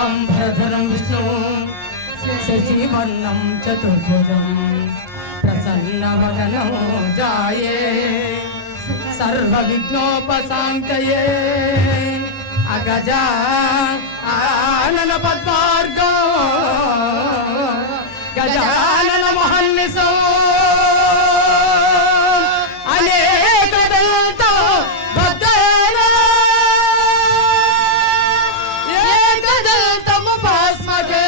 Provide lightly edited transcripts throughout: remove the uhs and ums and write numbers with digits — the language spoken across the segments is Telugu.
शुक्लांबरधरं विष्णु शशिवर्णं चतुर्भुजं प्रसन्नवदनं जाये सर्वविघ्नोपशान्तये अगजा आनन पद्मार्गो गजानन महन्निसो अनेक दलतो भद्रेन एक दलतमुपास्महे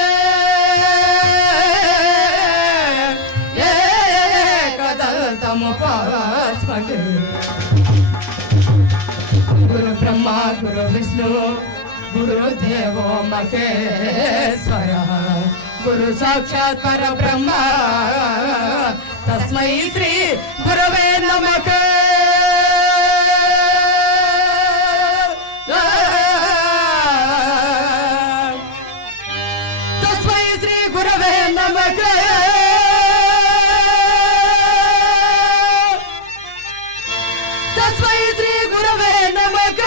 एक दलतमुपास्महे गुरु ब्रह्मा गुरु विष्णु गुरुदेवो महेश्वरः गुरु साक्षात् परब्रह्म तस्मै श्री गुरवे नमः तस्मै श्री गुरवे नमः तस्मै श्री गुरवे नमः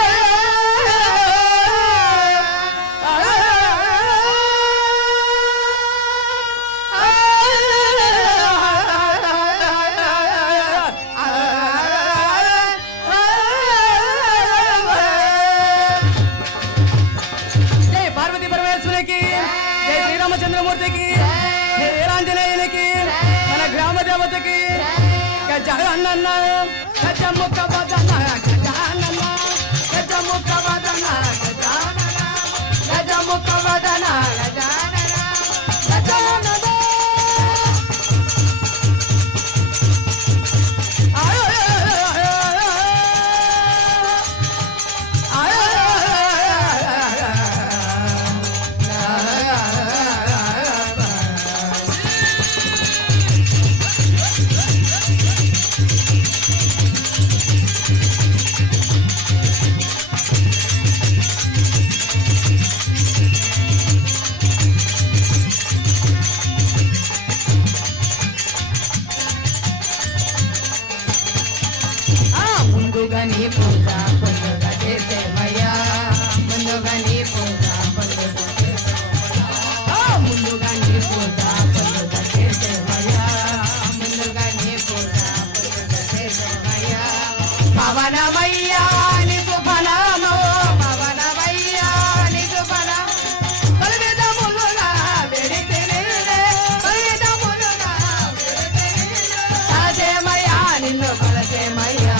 చంద్రమూర్తికి వీరాంజనేయునికి మన గ్రామ దేవతకి గజానన్న గజముఖ వదన గజానన్న గజముఖ వదన గజానన గజముఖ వదన గజానన గజానన ముందుగా నీ పూజ పొందుగా చేసేవయ్యా ముందుగా నీ పూజ పొందుగా చేసేవయ్యా ముందుగా నీ పూజ పొందుగా చేసేవయ్యా ముందుగా నీ పూజ పొందుగా చేసేవయ్యా పవనమయ్యా నీకు ఫలము పవనమయ్యా నీకు ఫలం బలివిధములుగా వెడితే బలివిధములుగా వెడితే సజమయ్యా నిన్ను కలసేమయ్యా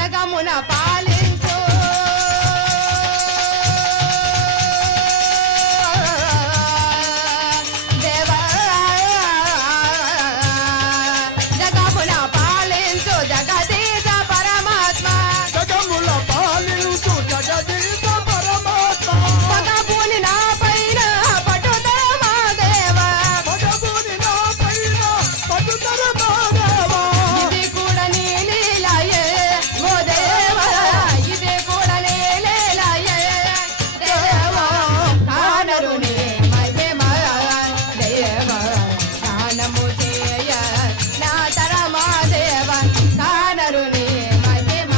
జగమున పాలించు దేవా జగమున పాలించు జగదీశ పరమాత్మ జగముల పాలించు జగదీశ పరమాత్మ పగబూని నా పైన పట్టుదల మా దేవా పగబూని నా పైన పట్టుదల మా దేవా ఇది కూడా నీ లీలయే ఓ దేవా ఇది కూడా నీ లీలయే దేవా కానరు నీ మహిమ దేవా గానము చేయ నా తరమా దేవా కానరు నీ మహిమ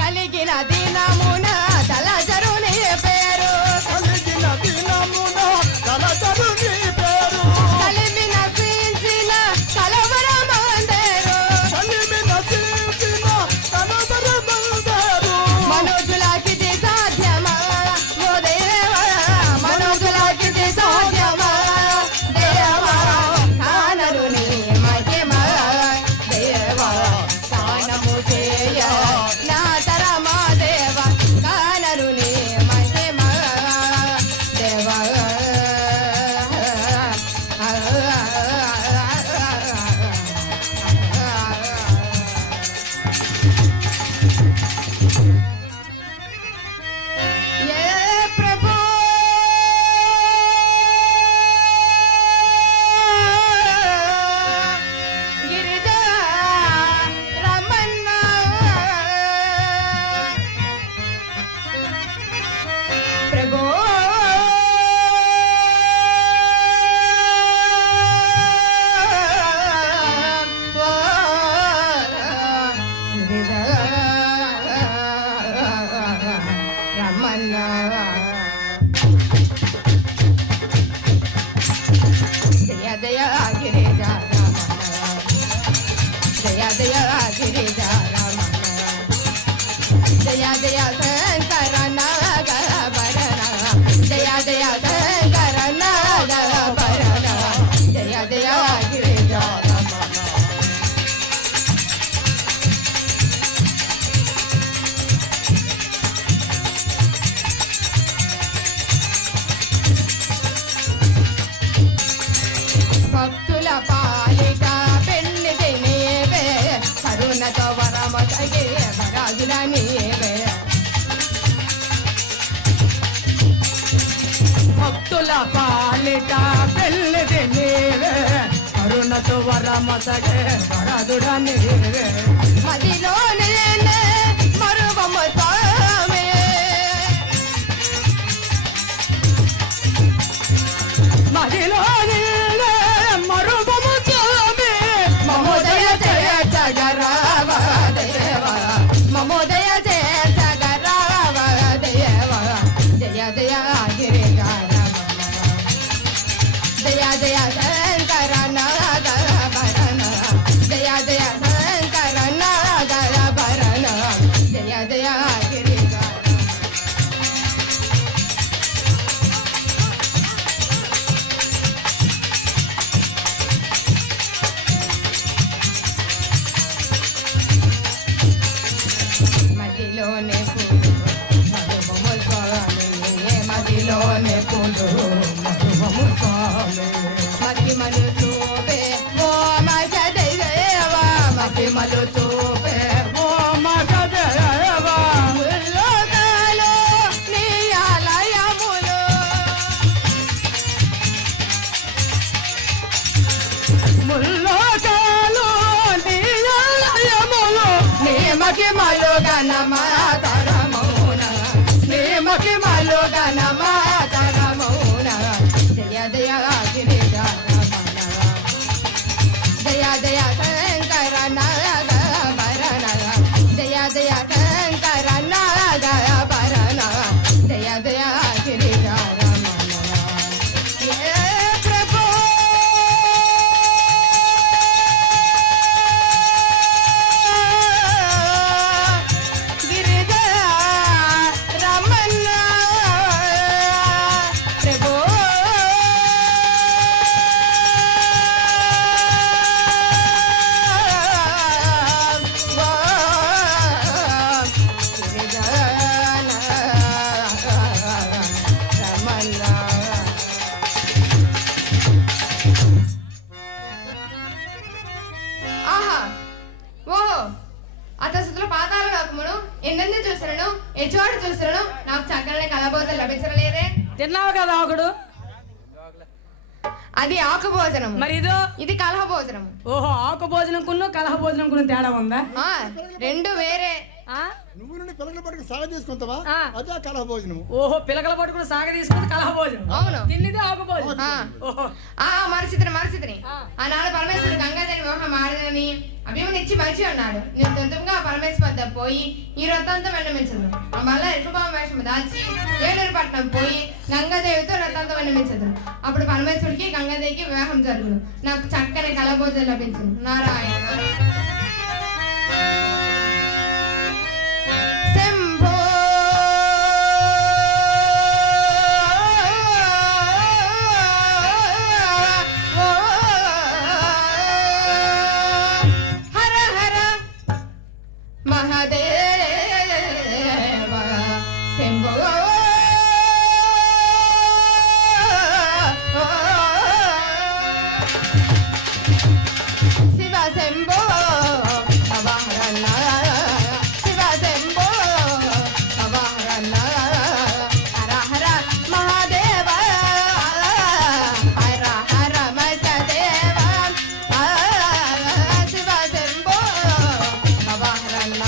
కలిగిన దినమున తలచరు నీ పేరు కలిగిన దినమున తలచరు నీ పేరు కలిమి నశించిన కలవరమందేరు కలిమి నశించిన కనబరమందారు మనుజులకిది సాధ్యమా ఓ దేవా మనుజులకిది సాధ్యమా దేవా కానరు నీ మహిమ దేవా గానము చేయ నా తరమా దేవా కానరు నీ మహిమ దేవా ఏ ప్రభు గిరిజా రమణ ప్రభు రమణ జయ జయ గిరిజా రమణ జయ జయ గిరిజా రమణ జయ జయ శంకర నాగభరణ జయ జయ శంకర నాగభరణ జయ జయ గిరిజా రమణ భక్తుల పాలిట పెళ్లిది నీవే కరుణతో వరమసగే వరాజుల నీవే భక్తుల పాలిట పెళ్ళిది నీవే కరుణతో వరమసగే వరదుడ నీవే మదిలో నేనే మరువము స్వామి మదిలో నీవే మరువము స్వామి మమోదయ జయ జగరావ దేవ మమోదయ జయ జగరావ దేవ జయ జయ గిరిజా జయ జయ శంకర నాగభరణ జయ జయ శంకర నాగభరణ జయ జయ గిరిజా మదిలోనే పూలు మధుమము స్వామి మదిలోనే పూలు మధుమము స్వామి మహిమలు చూపే ఓ మగ దేవా మహిమలు చూపే ఓ మగదేవా ముల్లోకాలు నీ ఆలయములు ముల్లోకాలు నీలయములు నీ మహిమలు గణమాతరమౌన నీ మహిమలు గణమాతరమౌన జయ జయ గిరిజా రమణ జయ జయ శంకర నాగభరణ జయ జయ శంకర నాగభరణ జయ జయ గిరిజా రమణ ఏ ప్రభు గిరిజా రమణ తిన్నావు కదా ఒకడు అది ఆకు భోజనం, మరి ఇదో ఇది కలహ భోజనం. ఓహో ఆకు భోజనం కున్ను కలహ భోజనం కున్న తేడా ఉందా? రెండు వేరే. నువ్వు నుండి పిల్లల పట్టుకు సాగ తీసుకుంటావా? ఆ. అదే కలహ భోజనము. ఓహో పిలకల పట్టుకుని సాగ తీసుకుని కలహ భోజనం. అవును. తిన్నిది ఆకు భోజనం. ఓహో మరిచితిని ఆనాడు పరమేశ్వరుడు గంగాదేవి వివాహం ఆడదని అభిమనిచ్చి మరిచి ఉన్నాడు. నేను తొందరగా పరమేశ్వర వద్ద పోయి ఈ రథంతో వెళ్ళమించదు. మళ్ళా ఎక్కువ వేషం దాల్చి ఏలూరు పట్నం పోయి గంగాదేవితో రథంతో వెళ్ళమించదు. అప్పుడు పరమేశ్వరుడికి గంగాదేవికి వివాహం జరుగును. నాకు చక్కని కలభోజనం లభించును. నారాయణ శంభో హర హర మహాదేవ శంభో శివ శంభో అవహరణ శివ శంభో అవహరణ హర హర మహాదేవ హర హర మహదేవ శివ శంభో అవహరణ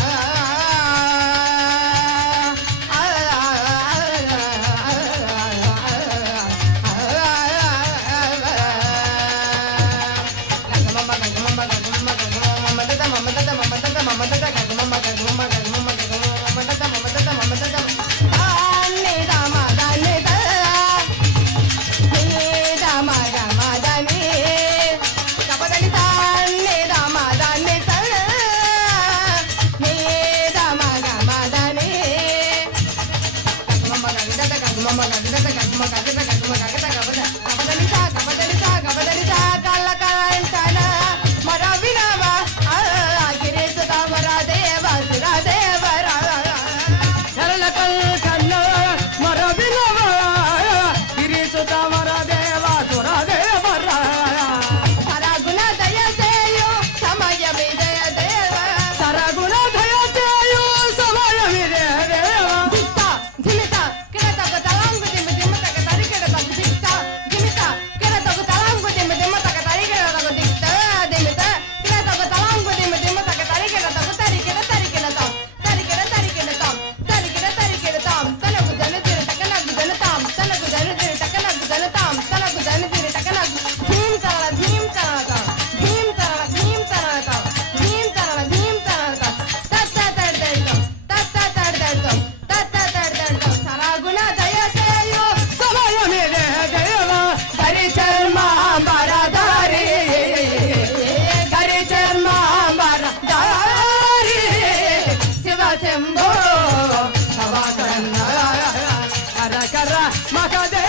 శంభో అవహరణ హర హర మహదేవ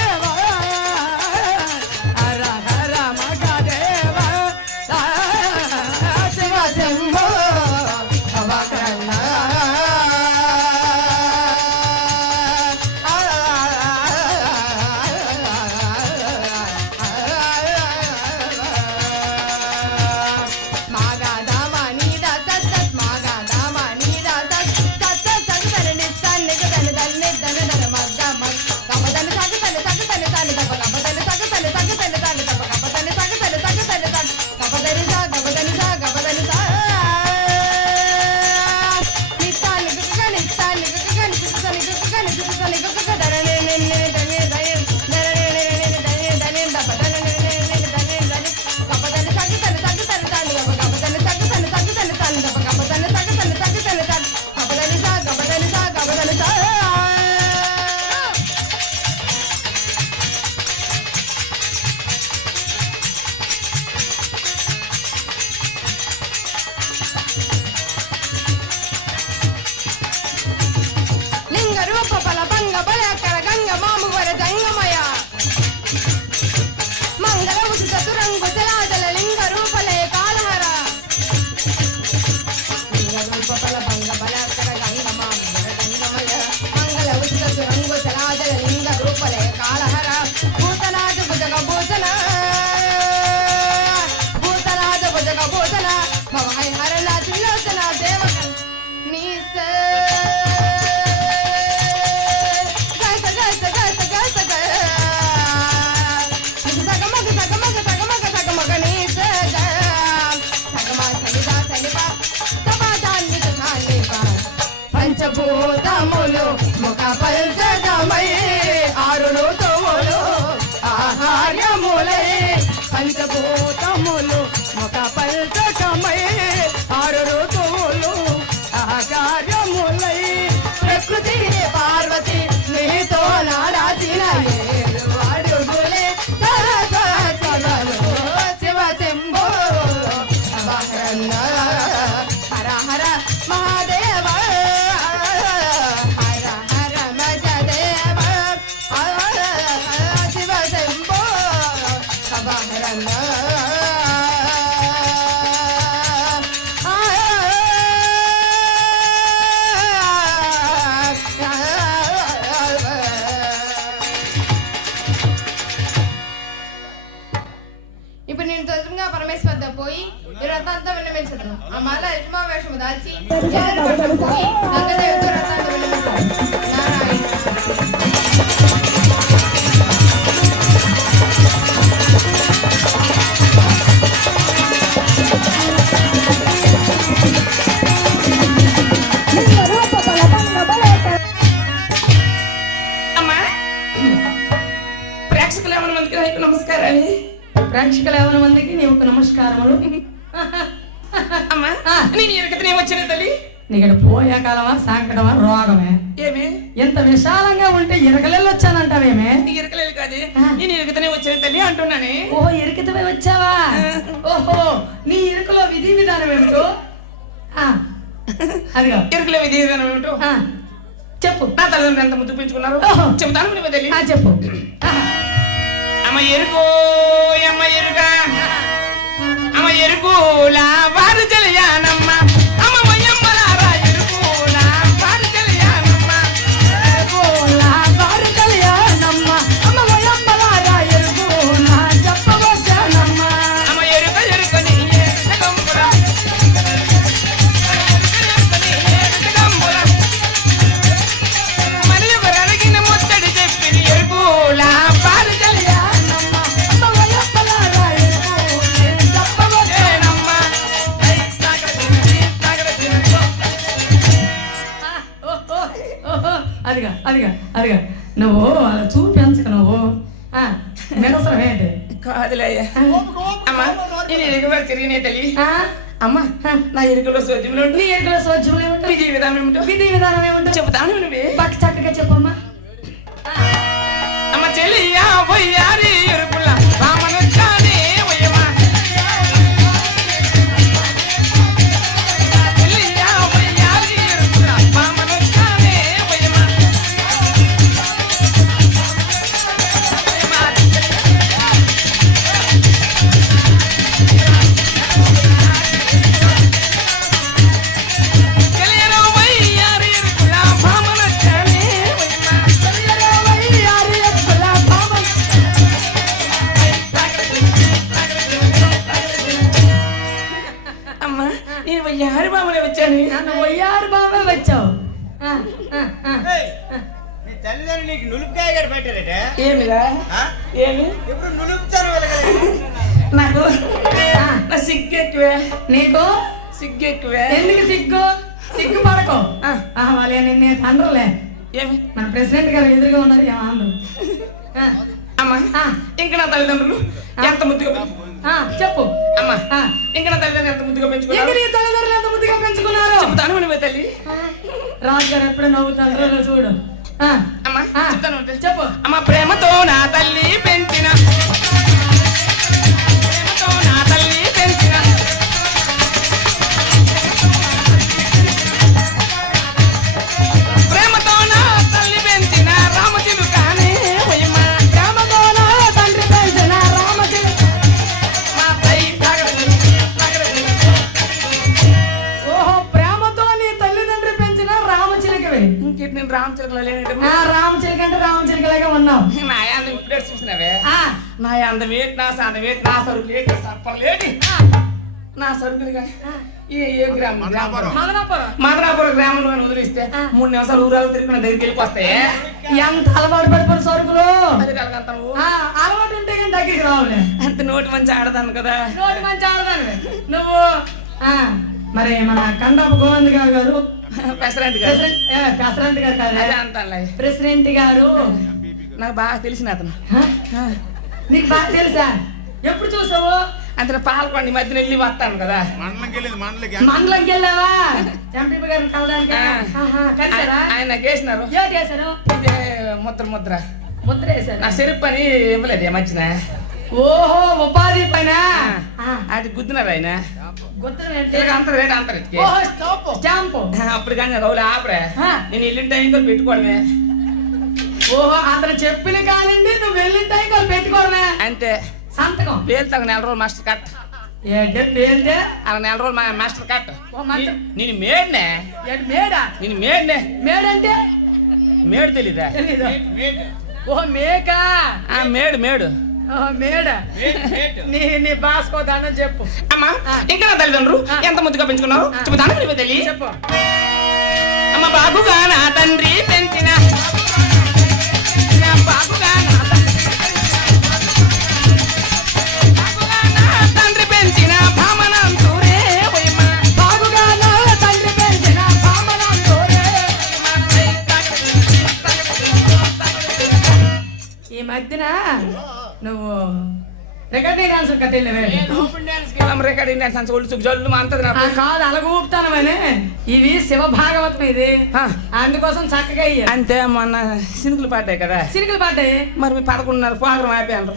పంచభూతములు ఒక పంచకమై 6 ఋతువులు ఆకార్యములై ప్రకృతి పార్వతి నీతో నాడాచిన 7 అడుగులే సరసరసలు శివ శంభో శంకరన్న హర హర మహాదేవ హర హర మహదేవ శివ శంభో శంకరన్న ఇప్పుడు నేను తొందరగా పరమేశ్వర వద్ద పోయి ఈ వ్రతాంతా విన్నమించదును. ఆ మాల యజ్మా వేషము దాల్చి చేతులు పట్టుకుని గంగదేవితో వ్రతాంతా విన్నమించదును. నారాయణ. అమ్మా ప్రేక్షకులు ఏమైనా మందికి నాకు నమస్కారాలు. ప్రేక్షకులు ఎవరి మందికి నీవు నమస్కారములు. అమ్మా నేను ఎరగతనే వచ్చిన తల్లి. నీకు పోయే కాలమా సాంకటమా రోగమే? ఏమి ఎంత విశాలంగా ఉంటే ఇరకలెళ్ళు వచ్చానంటావేమే? నీ ఎరకలేదు కాదు, నేను ఎరగతనే వచ్చిన తల్లి అంటున్నానే. ఓహో ఇరికితమై వచ్చావా? ఓహో నీ ఇరుకులో విధి విధానం ఏమిటో అదిగా ఎరుకల విధానం ఏమిటో చెప్పు. నా తల్లిదండ్రులు ఎంత ముద్దు పెంచుకున్నారు ఓహో. చెబుతాను నువ్వు తల్లి. చెప్పు. అమ్మ ఎరుకు అమ్మ ఎరుగా అమ్మ ఎరుకులా వారు తెలియానమ్మ అమ్మ వయ్యమ్మలారా ఎరుకులా వారు తెలియానమ్మ ఎరుకులా వారు తెలియానమ్మ అమ్మ వయ్యమ్మలారా ఎరుకులా చెప్పవచ్చానమ్మ అమ్మ ఎరుక ఎరుకని ఎరుకగంబుల మరి ఒక రనగిన ముత్తడి చెప్పిన ఎరుకులా వారు తెలియానమ్మ అమ్మ వయ్యమ్మలారా ఎరుకులా చెప్పవచ్చానమ్మ. అదిగా అదిగా అదిగా నువ్వు అలా చూపించక నువ్వు నిరసనం ఏంటి? కాదులయ్యా అమ్మా నేను ఎరుక తిరిగినే తల్లి. ఆ? అమ్మ నా ఎరుకలో సోద్యంలో నీ ఎరుకల స్వచ్ఛములు ఏమిటో? విధి విధానం ఏమిటో విధి విధానం ఏమిటో? చెబుతాను నువ్వే. బాగా చక్కగా చెప్పమ్మా. అమ్మ చెల్లియా పోయారి ఎరుపుల రామనొచ్చానే వయ్యమ్మ చెల్లియా పోయారి ఎరుపుల రామనొచ్చానే వయ్యమ్మ చెల్లియా పోయారి ఎరుపుల రామనొచ్చానే అమ్మ నేను వయ్యారి బామలే వచ్చాను. నన్ను వయ్యారు బాబా వచ్చావు. నీ తల్లిదండ్రులు నీకు నులుపుకాయ గడ పెట్టారట ఏమిరా ఏమి ఎప్పుడు నులుపుతారు నాకు నా సిగ్గు ఎక్కువే నీకు సిగ్గు ఎక్కువే. ఎందుకు సిగ్గు? సిగ్గు పడకో. వాళ్ళే నిన్నే తండ్రులే. ఏమి మన ప్రెసిడెంట్ గారు ఎదురుగా ఉన్నారు ఏమన్నారు? అమ్మ ఇంకా నా తల్లిదండ్రులు ఎంత ముద్దుగా చెప్పు. అమ్మ ఆ. ఇంకా నా తల్లిదండ్రులు ఎంత ముద్దుగా పెంచుకున్నారు ఎన్ని నీ తల్లిదండ్రులు ఎంత ముద్దుగా పెంచుకున్నారు? చెబుతాను నువ్వే తల్లి. రాజుగారు ఎప్పుడు నవ్వుతారు చూడు. అమ్మ చెప్తాను చెప్పు. అమ్మ ప్రేమతో నా తల్లి పెంచిన ప్రేమతో నా తల్లి పెంచిన ప్రేమతో నా తల్లి పెంచిన రామచిలుకానే వయ్యమ్మ ప్రేమతో నా తండ్రి పెంచిన రామచిలుక. మా తల్లి తాగడదు. ఓహో ప్రేమతో నీ తల్లిదండ్రి పెంచిన రామచిలుకవే. ఇంకేంటి నేను రామచిలుకలో లేనట్టు రామచిలుక అంటే రామచిలుకలాగా ఉన్నావు. నా అందం ఇప్పుడే చూసినావే ఆ, నా అందం ఏంటి నా సాధం ఏంటి నా సరుకులు ఏంటి సప్పలు ఏంటి నా సరుకులు కానీ ఏ గ్రామం మదనాపురం. మదనాపురం గ్రామంలో వదిలిస్తే 3 నిమిషాలు ఊరాలు తిరుగుతున్న దగ్గరికి వెళ్ళిపోస్తాయి. ఎంత అలవాటు పడిపోయిన సరుకులు. అది కలగంతావు అలవాటు ఉంటే కానీ దగ్గరికి రావులే. అంత నోటి మంచి ఆడదాను కదా. నోటి మంచి ఆడదానివే నువ్వు. మరి మన కండాపు గోవింద్ గారు పెసరంటి కదా ప్రెసిడెంట్ గారు కాదు, అదే అంతానులే. ప్రెసిడెంట్ గారు నాకు బాగా తెలిసిన అతను నీకు బాగా తెలుసా? ఎప్పుడు చూసావు? అంతే పాలకొండ ఈ మధ్యన వెళ్ళి వస్తాను కదా. మండలంకి వెళ్ళావా? ఎంపీ గారిని కలడానికి కలిసారా? ఆయన నాకు వేసినారు. ఏంటి వేశారు? ఇదే ముద్ర ముద్ర వేశారు. నా చెరుపు పని ఇవ్వలేదు ఈ మధ్యన. ఓహో ఉపాధి పైన అది గుద్దినారు ఆయన. గుర్తు అంటారు ఓహో స్టాంపు. అప్పుడు కానీ రౌలు ఆపరే నేను వెళ్ళిన టైం కూడా పెట్టుకోవడమే. ఓహో అతను చెప్పిన కాలండి నువ్వు వెళ్ళిన టైం వాళ్ళు పెట్టుకోవడమే అంతే. సంతకం పేలుతా నెల రోజులు మాస్టర్ కట్. ఏంటే పేలితే అలా నెల రోజులు మాస్టర్ కట్. నేను మేడ్నే. మేడా? నేను మేడ్నే. మేడంటే మేడు తెలీదా? ఓ మేక. మేడు మేడ. నీ బాస్కో దానం చెప్పు. అమ్మా ఇంకా నా తల్లిదండ్రులు ఎంత ముద్దుగా పెంచుకున్నారు చెబుతాను నువ్వు తెలియ చెప్పు. అమ్మ బాబుగా నా తండ్రి పెంచిన బాబుగా నా తండ్రి పెంచిన భామనంతూరే బాబుగా నా తండ్రి పెంచిన భామనంతూరే. ఈ మధ్యన నువ్వు రికార్డింగ్ డాన్సర్ కట్టేళ్ళవే. రికార్డింగ్ డాన్స్ ఒళ్ళు జల్లు అంతది నాకు కాదు అలగూపుతానమని. ఇవి శివ భాగవతం ఇది. అందుకోసం చక్కగా ఇయ్యారు. అంతే. మొన్న సినుకులు పాడ్డాయి కదా. సినికలు పడ్డాయి. మరి 11:30 ప్రోగ్రాం అయిపోయారు.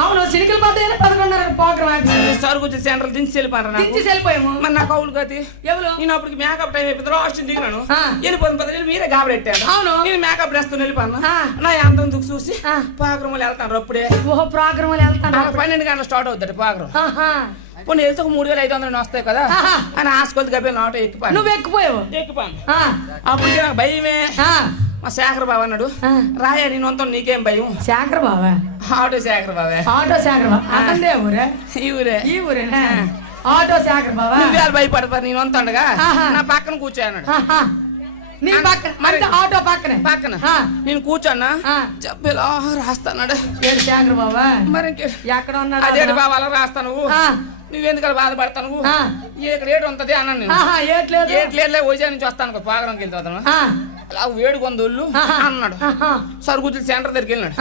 అవును సినికలు పడ్డాయి. 11:30 ప్రోగ్రాం అయిపోయింది. సరుకు సెంట్రల్ దించి వెళ్ళిపోయారు. దించి వెళ్ళిపోయాము. మరి నా కౌలు గతి ఎవరు? నేను అప్పటికి మేకప్ టైం అయిపోయింది. రాష్ట్రం దిగినాను. ఆ. వెళ్ళిపోతుంది 10 మీరే కాబడెట్టాను. అవును. నేను మేకప్ డ్రెస్ వెళ్ళిపోయాను. ఆ. నా అందం దుక్కు చూసి ఆ. ప్రోగ్రాంలు వెళ్తాను. అప్పుడే ఓహో ప్రోగ్రాం వెళ్తాను. 12 గంటలు స్టార్ట్ అవుతుంది ప్రోగ్రాం. పోనీ వెళ్తే 3500 వస్తాయి కదా అని ఆసుకొద్ది కబ్బే ఆటో ఎక్కిపోయాను. నువ్వు ఎక్కిపోయావు. ఎక్కిపోయాను. అప్పుడు నాకు భయమే. మా శేఖర్ బాబు అన్నాడు రాయా నేను అంతా నీకేం భయం. శేఖర్ బావా? ఆటో శేఖర్ బాబే. ఆటో శేఖర్ బాబా అతందే ఊరే? ఈ ఊరే. ఈ ఊరేనా? ఆటో శేఖర్ బావా? నువ్వు భయపడతారు నేను అంతుండగా నా పక్కన కూర్చోన్నాడు. నీ పక్కన మరి ఆటో పక్కనే పక్కన నేను కూర్చోన్నా చెప్పేలా రాస్తాడు. ఏడు శేఖర్ బావా? మరి ఎక్కడ ఉన్నాడు? అదే బాబు అలా రాస్తాను. నువ్వెందుకు బాధపడతాను? ఇక్కడ ఏడు ఉంటది అన్నాను నేను. ఏట్లేదు వైజాగ్ నుంచి వస్తాను పాగరంకి వెళ్తాను. అలా వేడు కొందోళ్ళు అన్నాడు. సరుగుతులు సెంటర్ దగ్గరికి వెళ్ళినాడు.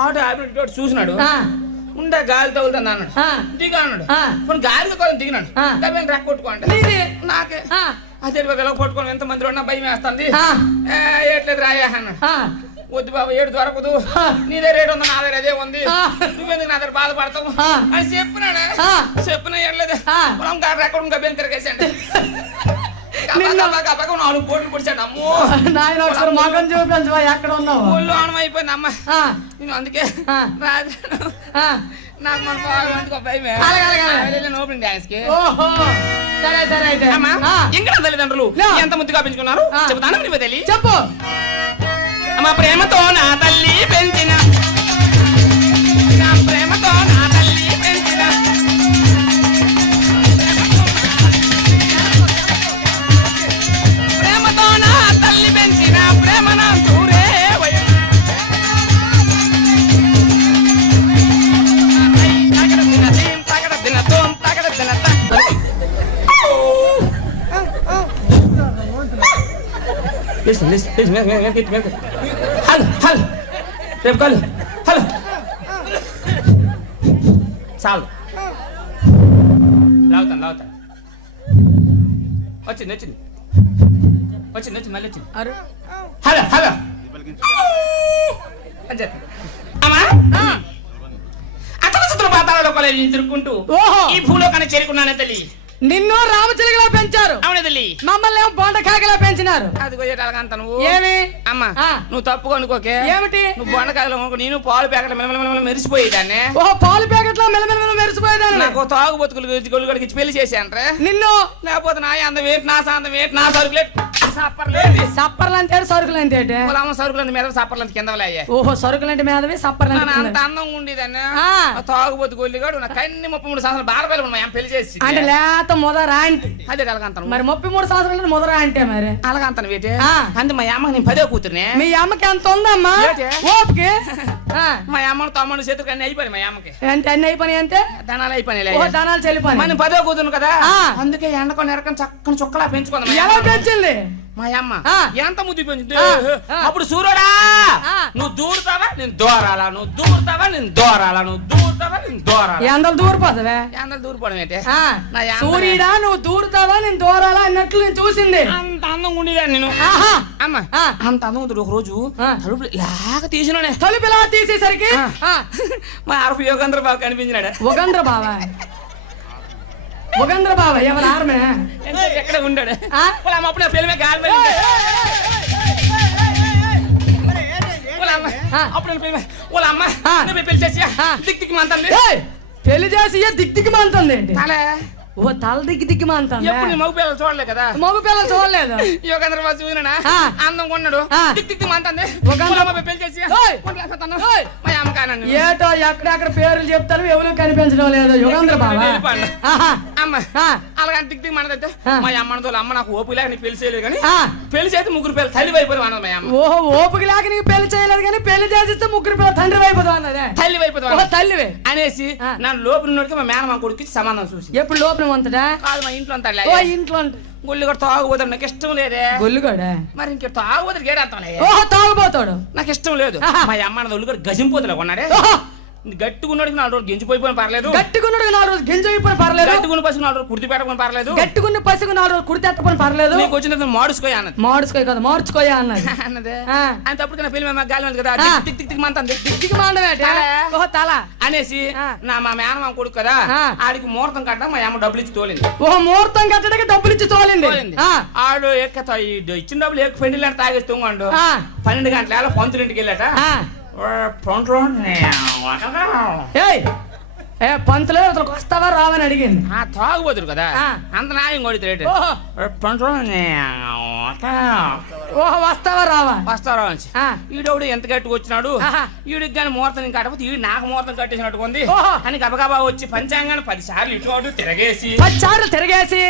ఆటో ఆపి చూసినాడు. ఉండే గాలి తగులుతుంది అన్నాడు. దిగా అన్నాడు. కొన్ని గాలికి కొంచెం దిగినాడు. దాని రెక్క కొట్టుకోండి నాకే అదే వెలగ పట్టుకొని ఎంతమంది ఉన్నా భయం వేస్తుంది. ఏట్లేదు రాయా అన్నాడు. వద్దు బాబు ఏడు దొరకదు. నీదే రేటు ఉంది నా దగ్గర అదే ఉంది. నువ్వెందుకు నా దగ్గర బాధపడతావు అని చెప్పినా ఏట్లేదు రెక్కడ ఇంకా బెన్ తిరగేసాడు. 4 కోట్లు పొడిచాడు. అమ్మో నాయన ఒకసారి మగం చూపించవా ఎక్కడ ఉన్నావు? ఒళ్ళు ఆనం అయిపోయింది అమ్మ. నేను అందుకే రాజు నాకు మన భయమే ఓపెనింగ్ డాన్స్ కి. సరే సరే అయితే ఇంకా తల్లిదండ్రులు ఎంత ముద్దుగా పెంచుకున్నారు చెబుతాను నువ్వు తెలియ చెప్పు. అమ్మ ప్రేమతో నా తల్లి పెంచిన ప్రేమతో నా తల్లి పెంచిన ప్రేమతో నా తల్లి పెంచిన ప్రేమ నా దూరే హలో హలో రేపు కాలు హలో చాలు లాగుతాను వచ్చింది మళ్ళీ వచ్చింది. హలో హలో అమ్మా అతల పాతాలలో కొలే తిరుక్కుంటూ ఈ భూలోకాన్ని చేరుకున్నానే తల్లి. నిన్ను రామచిలుకలా పెంచారు. అవునే తల్లి. మమ్మల్ని ఏమో బొండకాయలా పెంచినారు. అది కొయ్యేటాలంత నువ్వు ఏమి అమ్మా నువ్వు తప్పుగా అనుకోకే. ఏమిటి? నువ్వు బొండకాయలు నేను పాలు ప్యాకెట్ మెరిసిపోయేదాన్ని. ఓహో పాలు ప్యాకెట్ లో మెల్లమెల్ల మెరిసిపోయేదాన్ని. నాకు తాగు బతుకులు గొల్లు గడికి పెళ్లి చేశాను నిన్ను. లేకపోతే నా అందం ఏంటి నా సాంతం ఏంటి నా సరుకులే సప్పర్లు అంటే సరుకులు అంటే సరుకులు మీద సప్పర్లు కింద ఓహో సరుకులు అంటే మీదవి సప్పర్లు అంత అందంగా ఉండేదాన్ని. తాగుబోతు గొల్లిగాడు నాకు అన్ని 33 సంవత్సరాలు బాధపడి ఉన్నాయి పెళ్లి చేసి. అంటే లేత మొదరా అంటే అదే అలాగంతాను. మరి 33 సంవత్సరాలు మొదరా అంటే మరి అలాగంతాను వేటే అంతే. మా అమ్మకి నేను 10వ కూతురునే. మీ అమ్మకి ఎంత ఉందమ్మా ఓపికే? మా అమ్మను తమ్ముడు చేతులు అన్ని అయిపోయి మా అమ్మకి అంటే అన్ని అయిపోయి అంటే ధనాలు అయిపోయినాయి. ధనాలు చెల్లిపోయి మనం 10వ కూతురు కదా అందుకే ఎండకొని ఎరకని చక్కని చుక్కలా పెంచుకుందాం. ఎలా పెంచింది? మా అమ్మ ఆ. ఎంత ముద్దు పెంచింది ఆ. అప్పుడు సూర్యుడా ఆ. నువ్వు దూరుతావా నేను దూరాలా నువ్వు దూరుతావా నేను దూరాలా నువ్వు దూరుతావా నేను దూరాలా ఎండలు దూరిపోతావే ఎండలు దూరిపోవడం ఏంటి ఆ, నా యాందలే. సూర్యుడా నువ్వు దూరుతావా నేను దూరాలా అన్నట్లు నేను చూసింది. అంత అందంగా ఉండేదా నేను ఆహా. అమ్మ ఆ. అంత అందంగా ఉంటుంది ఒక రోజు ఆ. తలుపులు ఇలాగ తీసినానే తలుపు ఇలా తీసేసరికి ఆ. మా అరపు యోగేంద్ర బాబు కనిపించినాడు ఉగంద్ర బావా ఉగంద్ర బావా ఎవరు ఆర్మే ఎక్కడ ఉండాడు ఆ? వాళ్ళ అమ్మ అప్పుడు పెళ్ళి గాలి మీద ఉండే. వాళ్ళ అమ్మ ఆ. అప్పుడు నేను పెళ్ళి వాళ్ళ అమ్మ ఆ. నువ్వు పెళ్లి చేసి ఆ. దిక్ దిక్కు మంతంది ఏయ్, పెళ్లి చేసి దిగ్దిగ్గి మాంతుంది ఏంటి? అలా ఓ తల దిగ్గి మాంతుంది. ఎప్పుడు నీ మగ పిల్లలు చూడలే కదా మగ పిల్లలు చూడలేదు. యోగేంద్ర బాబు చూసినా ఆ. అందంగా ఉన్నాడు ఆ. దిక్ దిక్కు మంతంది యోగేంద్ర- వాళ్ళ అమ్మ పెళ్లి చేసి ఓయ్. ఒంట్లేకపోతాను. ఓయ్. మా అమ్మ కానండి ఏటో ఎక్కడెక్కడ పేర్లు చెప్తారు ఎవరు కనిపించడం లేదు. యుగంధ్ర బావా వెళ్ళిపోండి. ఆహా. అమ్మ ఆ. అలాగే దిక్ దిక్కు మనదైతే ఆ. మా అమ్మతో అమ్మ నాకు ఓపిక లేక నీ పెళ్లి చేయలేదు కానీ ఆ. పెళ్లి చేస్తే ముగ్గురు పిల్లలు తల్లి వైపు అన్నది మా అమ్మ ఓహో ఓపిక లేక నీకు పెళ్లి చేయలేదు కానీ పెళ్లి చేసిస్తే ముగ్గురు పిల్లలు తండ్రి వైపు అన్నదే. తల్లి వైపు ఓ తల్లివే అనేసి ఆ. నన్ను లోపల ఉన్నోడికి మా మేనమామ కొడుకు సంబంధం చూసి ఎప్పుడు లోపల వంతడా? కాదు మా ఇంట్లో అంతా ఓ ఇంట్లో గుళ్ళు కూడా తాగుపోతాడు నాకు ఇష్టం లేదే గొల్లుగాడా? మరి ఇంక తాగుపోతాడు గేడంతా ఓహో తాగుపోతాడు. నాకు ఇష్టం లేదు ఆహా. మా అమ్మ ఒళ్ళు కూడా గజింపోతులే కొన్నాడే ఓహో గట్టుకున్నాడికి 4 రోజులు గెంజిపోయిపోయిన పర్లేదు గట్టుకున్నాడు 4 రోజులు గింజ అయిపోయిన పర్లేదు. గట్టుకున్న పసుకు 4 రోజులు కుర్తి పెట్టకపోయిన పర్లేదు గట్టుకున్న పసుకు 4 రోజులు కుడితెత్తపోయిన పర్లేదు. నీకు వచ్చిన మాడుసుకోయా అన్నది మార్చుకోయి కదా మార్చుకోయా అన్నది. అన్నదే ఆ. అంత అప్పుడు నా పెళ్లి మా గాలి ఉంది కదా ఆ. టిక్ టిక్ టిక్ మంతంది దిగ్గు మాండమేట. తల. ఓహో తల. అనేసి ఆ. మా మేనమామ కొడుకు కదా ఆ. ఆడికి ముహూర్తం కట్ట మా అమ్మ డబ్బులు ఇచ్చి తోలింది ఓహో ముహూర్తం కట్టడానికి డబ్బులు ఇచ్చి తోలింది. తోలింది. ఆ. ఆడు ఇచ్చిన డబ్బులు ఎక్కువ పెండిలు అంటే తాగేసి తొంగండు ఆ. 12 గంటల పంతులింటికి వెళ్ళాట ఆ. పంతులు ఏయ్ ఏ పంతులు అతనికి వస్తావా రావని అడిగింది. తాగుబోతురు కదా ఆ. అంత న్యాయం కొడితే రేటు ఓహో పంతులు ఓహో వస్తావా రావా? వస్తారా అని ఆ. ఈడోడు ఎంత గట్టుకు వచ్చినాడు ఆహా. ఈడికి కానీ ముహూర్తం ఇంకా కట్టకపోతే ఈడు నాకు ముహూర్తం కట్టేసినట్టు ఉంది ఓహో. అని గబగబా వచ్చి పంచాంగాన్ని 10 సార్లు ఇటు తిరగేసి 10 సార్లు తిరిగేసి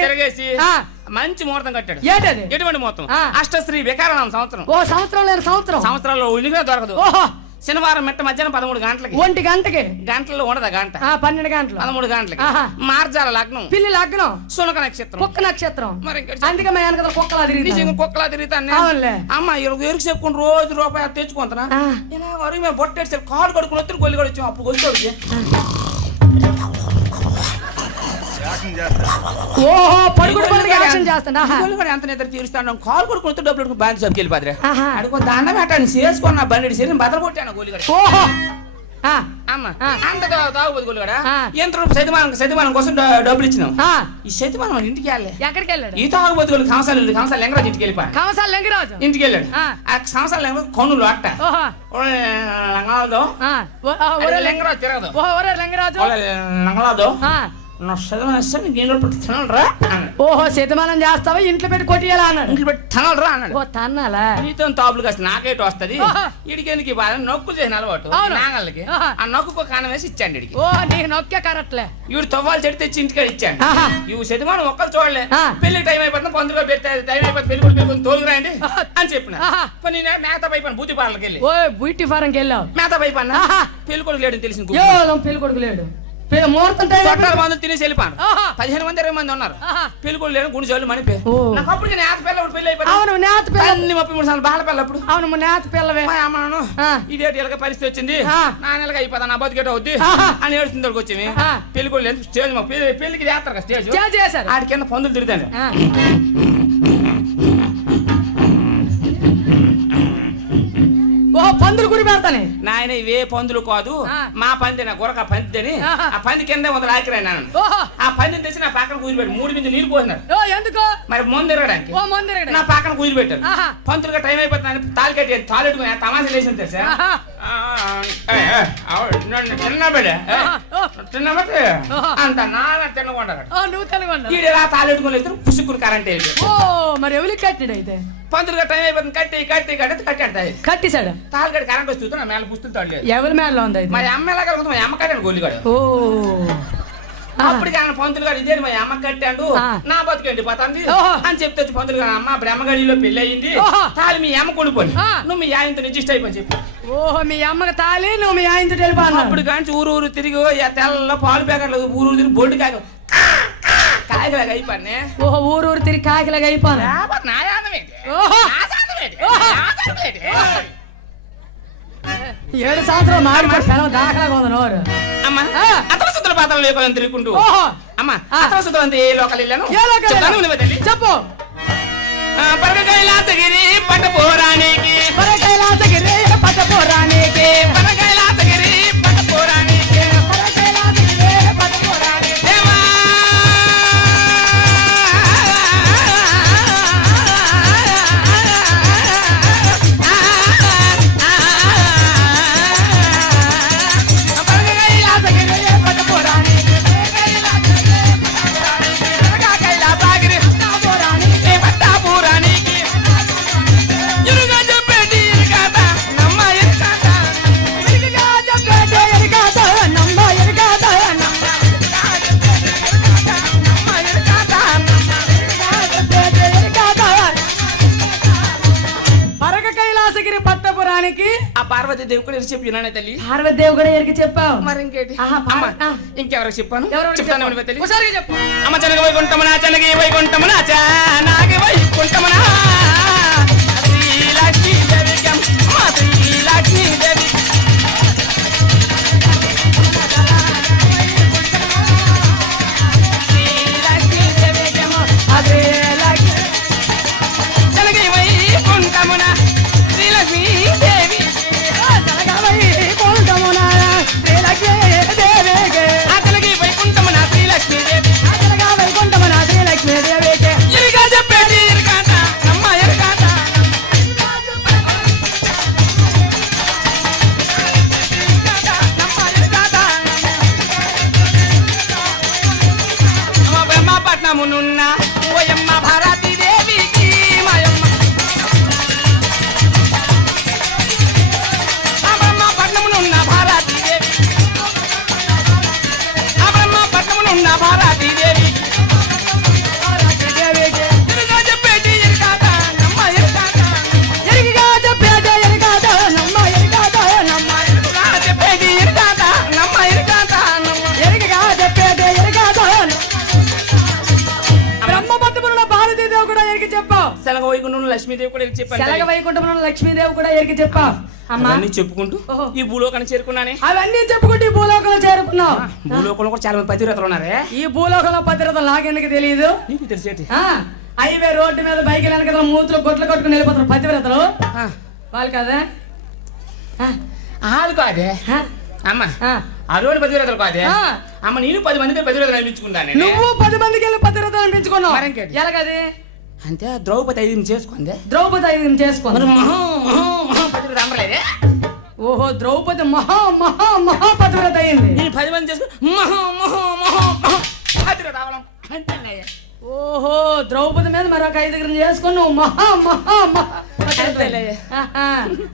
ఆ, ఆ. మంచి ముహూర్తం కట్టాడు ఏంటది? ఎటువంటి ముహూర్తం ఆ. అష్టశ్రీ వికారనామ సంవత్సరం ఓ సంవత్సరం లేని సంవత్సరం. సంవత్సరాల్లో ఉనిగా దొరకదు ఓహో శనివారం మెట్ట మధ్యాహ్నం 13 గంటలకి 1 గంటకి గంటల్లో ఉండదా గంట 12 గంటలు 13 గంటలకి ఆహా. మార్జాల లగ్నం పిల్లి లగ్నం సునక నక్షత్రం కుక్క నక్షత్రం. మరి ఇంకా అందుకే మా వెనక కుక్కలా తిరిగి నిజంగా కుక్కలా తిరుగుతాను అవునులే. అమ్మ ఎరుకు చెప్పుకుని రోజు రూపాయి తెచ్చుకుంటున్నా ఆ. ఇలా వరకు మేము బొట్టేసి కాలు కడుకుని వచ్చి గొల్లి కూడా వచ్చాం అప్పుడు వచ్చి ఓహో పడుకుడు పడుకు యాక్షన్ చేస్తాను. ఆహా. గొల్లి కూడా ఎంత నిద్ర తీరుస్తాను కాలు కడుకుని వచ్చి డబ్బులు బ్యాంక్ షాప్కి వెళ్ళిపోద్రే ఆహా. అడుగు దండం పెట్టాను చేసుకున్న బండి సరే బదలు కొట్టాను గొల్లి కూడా ఓహో ఆ. అమ్మ ఆ. అంత తాగుబోదు గొల్లి కూడా ఆ. ఎంత సతిమానం కోసం డబ్బులు ఇచ్చినాం ఆ. ఈ సతిమానం ఇంటికి వెళ్ళే ఎక్కడికి వెళ్ళాడు? ఈ తాగుబోతు గొల్లి కంసాలు లింగరాజు ఇంటికి వెళ్ళిపోయా కమసాల లింగరాజు. ఇంటికి వెళ్ళాడు ఆ. ఆ సంవత్సరాలు లింగరాజు కొనులు అట్ట ఓహో లంగాలదో ఆ. ఒరే లింగరాజు తిరగదు ఓహో ఒరే లింగరాజు. లంగలాదో ఆ. నా చదువు ఇస్తే నీకు ఏం పెట్టి తినరా అన్నాడు ఓహో శతమానం చేస్తావా ఇంట్లో పెట్టి కొట్టియాలా అన్నాడు. ఇంట్లో పెట్టి తినరా అన్నాడు ఓ తన్నాలా? నీతో తాపులు కాస్త నాకేట వస్తుంది ఓహో. ఇడికెందుకు బాధ నొక్కులు చేసిన అలవాటు అవును. నాగళ్ళకి ఆహా. ఆ నొక్కు కానం వేసి ఇచ్చాడు ఇడికి ఓ నీకు నొక్కే కరట్లే. ఈవిడ తవ్వాలి చెడి తెచ్చి ఇంటికి ఇచ్చాడు ఆహా. ఇవి శతమానం ఒక్కరు చూడలే ఆ. పెళ్లి టైం అయిపోతుంది పందుగా పెడితే టైం అయిపోతుంది పెళ్లి కూడా పెళ్లి తోలుకురాయండి ఆహా. అని చెప్పిన ఆహా. నేను మేత పైపోయాను బూతి పార్లకి వెళ్ళి ఓ బ్యూటీ ఫారంకి వెళ్ళావు. మేత పైపోయినా ఆహా. పెళ్లి కొడుకు లేడని తెలిసింది ఏదో పెళ్లి కొడుకు లేడు. ముహూర్తం టైం చొట్టాల మందులు తినేసి వెళ్ళిపోయాను ఆహా. 15 మంది 20 మంది ఉన్నారు ఆహా. పెళ్లి కొడుకు లేని గుడి చోళ్ళు మనిపే ఓ. నాకు అప్పటికి నేత పిల్ల పెళ్లి అయిపోయింది అవును నేత పిల్ల. అన్ని 33 సార్లు బాల పిల్ల అప్పుడు అవును నేత పిల్లవే. మా అమ్మను ఆ. ఇదేటి ఇలాగ పరిస్థితి వచ్చింది ఆ. నా నెలగా అయిపోతా నా బతికేట అవుద్ది ఆహా. అని ఏడుస్తుంది వచ్చి ఆ. పెళ్లి కూడా లేదు స్టేజ్ మా పెళ్లికి చేస్తారు కదా స్టేజ్ చేశారు. ఆడి కింద పందులు తిరుగుతాను ఆ. ఓహో పందులు గురి పెడతానే. నాయన ఇవే పందులు కాదు ఆ. మా పంది నా గురక పంది అని ఆహా. ఆ పంది కింద వందలు ఆకిరాయి నాన్న ఓహో ఆ పందిని తెచ్చి నా పక్కన కూర్చోబెట్టి 3 మీద నీళ్ళు పోసినారు ఓ ఎందుకో మరి ముందు తిరగడానికి ఓ మందిరగడ. నా పక్కన కూర్చోబెట్టారు ఆహా. పంతులుగా టైం అయిపోతుంది తాళి కట్టి తాళెట్టుకుని తమాషా లేచింది తెలుసా ఆహా. తిన్నబెడ ఆహా. ఓ. తిన్నబెట్టి ఆహా. అంత నాన్న తినకుండా ఓ నువ్వు తెలుగు ఈడు ఇలా తాళెట్టుకుని లేదు పుసుక్కుని కరెంట్ వెళ్ళి ఓ మరి ఎవరికి కట్టాడు అయితే? పంతులుగా టైం అయిపోతుంది కట్టి కట్టాడు కట్టిసాడు. తాళి కట్టి కరెంట్ వస్తుంది నా మేల పుస్తులు తాడలేదు ఎవరి మేడలో ఉంది అయితే? మా అమ్మ ఎలా కలుగుతుంది మా అమ్మ కట్టాడు గొల్లిగాడు ఓ అప్పటికి ఆయన పంతులు గారు ఇదే మా అమ్మ కట్టాడు ఆ. నా బతుకండి పోతుంది ఓహో. అని చెప్తే వచ్చి పంతులు గారు అమ్మ బ్రహ్మగడిలో పెళ్లి అయింది ఓహో. తాళి మీ అమ్మ కొనుక్కొని ఆ. నువ్వు మీ ఆయనతో రిజిస్ట్ అయిపోయి చెప్పి ఓహో మీ అమ్మకి తాళి నువ్వు మీ ఆయనతో వెళ్ళిపో అన్నాడు. అప్పుడు కానీ ఊరు తిరిగి తెల్ల పాలు ప్యాకెట్లు ఊరు తిరిగి బొడ్డు కాదు కాయలాగా అయిపోయి ఓహో ఊరు తిరిగి కాకిలాగా అయిపోను నా ఆనందం ఏంటి ఓహో నా ఆనందం ఏంటి? ఓహో. నా ఆనందం ఏంటి? 7 సంవత్సరాలు మాడిపోయి సెలవు దాఖలాగా ఉంది నోరు అమ్మ అతల సుతుల పాత్రలు లేకుండా తిరుగుకుంటూ ఓహో అమ్మ అతల సుతులు అంతా ఏ లోకల్ వెళ్ళాను ఏ లోకల్ చెప్తాను వినవే తల్లి. చెప్పు పరగైలాసగిరి పట్టపోరానికి పరకైలాసగిరి పట్టపురానికి పరగైలాసగిరి పట్టపోరానికి పరకైలాసగిరి పట్టపురానికి దేవా పరకైలాసగిరి పట్టపురానికి పరగైలాసగిరి పట్టపురానికి పట్టపోరానికి ఇరుగా చెప్పేటి ఇరుగాత నమ్మ ఇరుగాత ఇరుగా చెప్పేటి ఇరుగాత నమ్మ ఇరుగాత నమ్మ ఇరుగాత చెప్పేటి ఇరుగాత పరక కైలాసగిరి పట్టపురానికి ఆ పార్వతీదేవి కూడా ఇరు చెప్పి వినానే తల్లి పార్వతీదేవి కూడా ఎరికి చెప్పావు మరి ఇంకేంటి ఆహా, అమ్మ ఆ. ఇంకెవరికి చెప్పాను ఎవరెవరికి చెప్తాను చెప్పు? వినవే తల్లి ఒకసారిగా చెప్పు అమ్మ చనగ వైకుంఠమున చనగి వైకుంఠమున చానగి వైకుంఠమున శ్రీ లక్ష్మీదేవికి అమ్మ శ్రీ లక్ష్మీదేవి శ్రీ లక్ష్మీదేవికి అమ్మ అదే లక్ష్మి చనగి వైకుంఠమున శ్రీ లక్ష్మీదేవి వైకుంఠమున శ్రీ లక్ష్మీదేవికి ఆ చనగి వైకుంఠమున శ్రీ లక్ష్మీదేవి అదనగా వైకుంఠమున శ్రీ లక్ష్మీదేవికి ఇరుగా చెప్పేది ఇరుగాత నమ్మ ఇరుగాత బ్రహ్మపట్నమునున్న ఓయమ్మ భారతీ దేవికి మాయమ్మ బ్రహ్మపట్నమునున్న భారతీ దేవి బ్రహ్మపట్నమునున్న భారతీ దేవి ఇరుగా చెప్పేది ఇరుగాత నమ్మ ఇరుగాత ఎరిగిగా చెప్పేదే ఎరిగాద నమ్మ ఎరిగాద నమ్మ ఇరుగా చెప్పేది ఇరుగాత నమ్మ ఇరుగాత నమ్మ ఎరిగిగా చెప్పేదే ఎరిగాద బ్రహ్మపట్టమున భారతీదేవి కూడా ఎరికి చెప్పావు సెలగ వైకుంఠంలో లక్ష్మీదేవి కూడా చెప్పాను శలగ వైకుంఠమున లక్ష్మీదేవి కూడా ఎరికి చెప్పావు అమ్మా అవన్నీ చెప్పుకుంటూ ఓహో. ఈ భూలోకాన్ని చేరుకున్నానే అవన్నీ చెప్పుకుంటూ ఈ భూలోకంలో చేరుకున్నావు భూలోకంలో కూడా చాలా మంది పతివ్రతలు ఉన్నారే ఈ భూలోకంలో భద్రత నాకెందుకు తెలియదు నీకు తెలిసేటి హైవే రోడ్డు మీద బైక్ వెనక మూతులు గొట్లు కట్టుకుని వెళ్ళిపోతారు పతివ్రతలు వాళ్ళు కదా ఆలు కాదే ఆ, అమ్మ ఆ. అటువంటి పతివ్రతలు కాదే ఆ. అమ్మ నేను 10 మందితో పతివ్రతలు అనిపించుకుంటాను నువ్వు 10 మందికి వెళ్ళి పతివ్రతలు అనిపించుకున్నావు మరింకేంటి? ఎలాగది అంతే ద్రౌపది 5 చేసుకుందే ద్రౌపది ఐదుని చేసుకున్నావు పతివ్రత అందలేదే ఓహో ద్రౌపది మహా మహా మహా పతివ్రత అయింది నేను 10 మంది చేసుకుని పతివ్రత అవ్వడం అంతే ఓహో ద్రౌపది మీద మరొక 5 చేసుకుని నువ్వు మహా మహా మహా పతివ్రత. అంతేలే. ఆహా.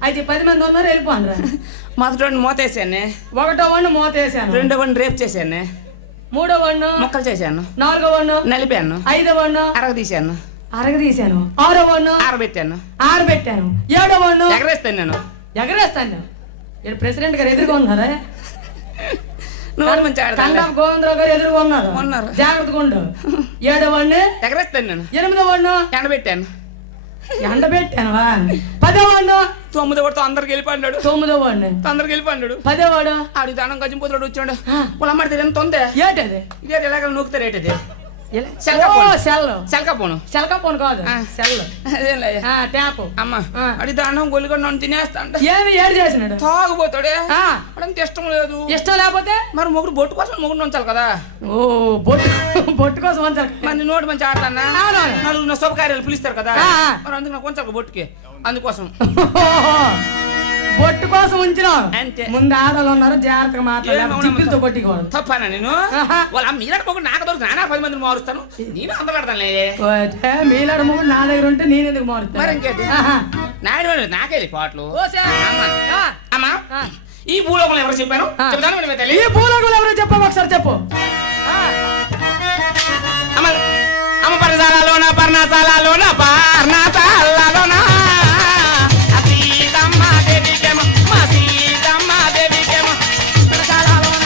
అయితే 10 మంది ఉన్నారు వెళ్ళిపోండి మొదటి మోతేసాను ఒకటో వన్ను మూతేసాను రెండో వన్ రేపు చేశాను మూడో వన్ను మొక్కలు చేశాను నాలుగో వన్ను నలిపాను ఐదో వన్ను అరగదీశాను అరగదీశాను ఆరో వన్ను ఆరబెట్టాను ఆరబెట్టాను ఏడో వన్ను ఎగరేస్తాను నేను ఎగరేస్తాను ఇక్కడ ప్రెసిడెంట్ గారు ఎదురుగా ఉన్నారా నువ్వు మంచి ఆడదాం కండం గోవిందరావు గారు ఎదురుగా ఉన్నారు ఉన్నారు. జాగ్రత్తగా ఉండు ఏడో వన్ను ఎగరేస్తాను నేను ఎనిమిదో వన్ను ఎండబెట్టాను ఎండబెట్టానువా పదో వన్ను 9 వాడితో అందరికి వెళ్ళిపోయాడు తొమ్మిదో వన్ను అందరికి వెళ్ళిపోయాడు పదో వాడు ఆడి దానం గజింపోతున్నాడు వచ్చాడు వాళ్ళ అమ్మాడి తెలియని తొందే ఏటది ఇదే ఎలాగ నూకుతారు ఏంటది ఇలా- సెల్కా ఓ, ఫోన్. సెల్ సెల్కా పోను సెల్కా ఫోన్ కాదు ఆ. సెల్ అదేం ట్యాప్ అమ్మ ఆ. అడి దానం గొల్లిగా నన్ను తినేస్తా అంట ఏమి ఏడు చేసినాడు తాగుపోతాడే ఆ. అడంత ఇష్టం లేదు ఇష్టం లేకపోతే మరి మొగుడు బొట్టు కోసం మొగుడు ఉంచాలి కదా ఓ బొట్టు బొట్టు కోసం వంచాలి మరి నీ నోటి మంచి ఆడతానా అవునవును. నలుగురు నా శుభకార్యాలు పిలుస్తారు కదా ఆ, ఆ. మరి అందుకు నాకు ఉంచాలి బొట్టుకి అందుకోసం బొట్టు కోసం ఉంచినావు అంతే. ముందు ఆడవాళ్ళు ఉన్నారు జాగ్రత్తగా మాట్లాడాలి ఏమవునా చిప్పిలతో కొట్టికోవడం తప్పనా నేను ఆహా. వాళ్ళ మీలాంటి మొగుడు నాకు దొరికి నానా 10 మందిని మారుస్తాను నేను అందలాడతానులే మీలాడ మొగుడు నా దగ్గర ఉంటే నేను ఎందుకు మరి మారుతాను ఇంకేంటి ఆహా. నాయుడు నాకే పాటలు ఓ సార్. అమ్మ. ఆ. అమ్మా ఆ. ఈ భూలోకంలో ఎవరు చెప్పాను ఆ. చెప్తాను వినవే తల్లి ఈ భూలోకంలో ఎవరో చెప్పు ఒకసారి చెప్పు అమ్మ అమ్మ పర్ణశాలలోన పర్ణశాలలోన పర్ణశాలలోన సీతమ్మ దేవికేమో మా సీతమ్మ దేవికేమో పర్ణశాలలోన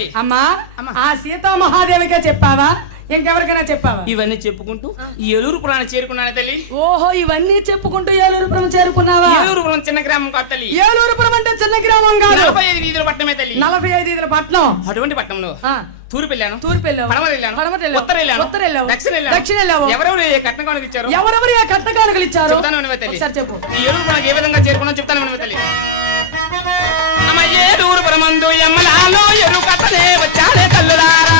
తల్లి. అమ్మా ఆ సీతా మహాదేవిగా చెప్పావా ఇంకెవరికైనా చెప్పావా? ఇవన్నీ చెప్పుకుంటూ ఏలూరు పురాణ చేరుకున్నాను తల్లి. ఓహో ఇవన్నీ చెప్పుకుంటూ ఏలూరుపురం చేరుకున్నావా? ఏలూరుపురం చిన్న గ్రామం కాదు తల్లి. ఏలూరుపురం అంటే చిన్న గ్రామం కాదు, 45 వీధుల పట్టణమే తల్లి. 45 వీధుల పట్నం. అటువంటి పట్టణంలో తూర్పు వెళ్ళాను, పడమర వెళ్ళాను, ఉత్తర వెళ్ళాను, దక్షిణ వెళ్ళావు. ఎవరెవరు ఏ కట్న కానుకలు ఇచ్చారు? ఎవరెవరు ఏ కట్న కానుకలు ఇచ్చారు? చెప్తాను తల్లి. చెప్పు. ఈ ఏలూరుపురం ఏ విధంగా చేరుకున్నా చెప్తాను తల్లి. అమ్మ ఏలూరుపురమందు ఎమ్మలాలో ఎరు కట్టలే వచ్చాడే తల్లులారా.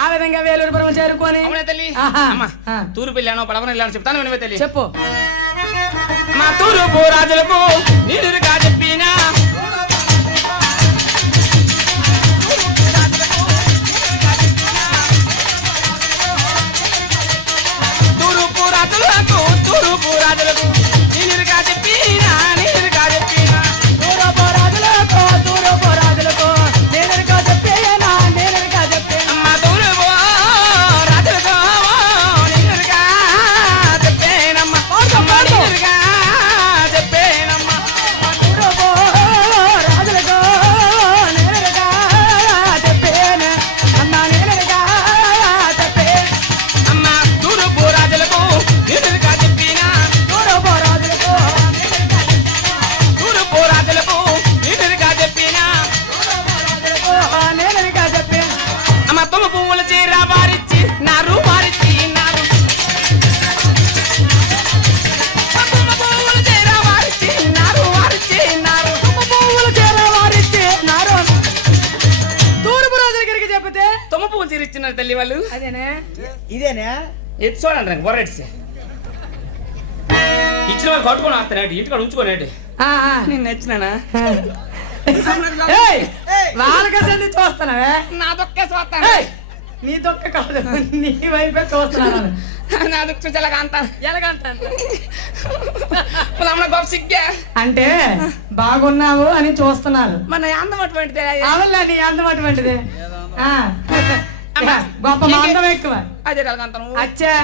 ఆ విధంగా వేలూరుపురం చేరుకొని తూర్పు వెళ్ళాను, పడమర వెళ్ళాను చెప్తాను వినవే తల్లి. చెప్పు. మా తూర్పు రాజులకు నీరుగా చెప్పినా తూర్పు రాజులకు నీరుగా చెప్పినా నీరుగా చెప్పినా తూర్పు రాజులకు నేనెరుగా చెప్పేనా నేనెరుగా చెప్పేనా. అమ్మ తూర్పు రాజులకు నీరుగా చెప్పేనమ్మా నీరుగా చెప్పేనమ్మా. తూర్పు రాజులకు నేనెరుగా చెప్పేనా అన్నా నేనెరుగా చెప్పే. అమ్మ తూర్పు రాజులకు నీరుగా చెప్పినా తూర్పు రాజులకు నీరుగా చెప్పినా నేనెరుగా చెప్పేనా. అమ్మ తమ పువ్వుల చీర వారిచ్చి నారు వారిచ్చి నారు పువ్వుల చీర వారిచ్చి నారు వారిచ్చి నారు పువ్వుల చీర వారిచ్చి నారు. తూర్పు రాజుల దగ్గరికి చెప్తే తమ పువ్వుల చీర ఇచ్చినారు తల్లి వాళ్ళు. అదేనే ఇదేనా ఎత్తి చూడండి బొర్రెట్స్ ఇచ్చిన వాళ్ళు కట్టుకొని వస్తాడు ఇంటికాడ ఉంచుకోనేటి. నేను నచ్చినానా వాళ్ళకే చెంది చూస్తున్నావే. నా దొక్కే చూస్తాను. నీ దొక్క కాదు నీ వైపే చూస్తున్నాను. నా దుఃఖ ఎలాగంత ఎలాగంట గొప్ప సిగ్గా అంటే బాగున్నావు అని చూస్తున్నాను. మన అందం అటువంటిదే. అవునులే నీ అందం అటువంటిది. గొప్ప మా అందం ఎక్కువ. అదే కలగంతాను. అచ్చా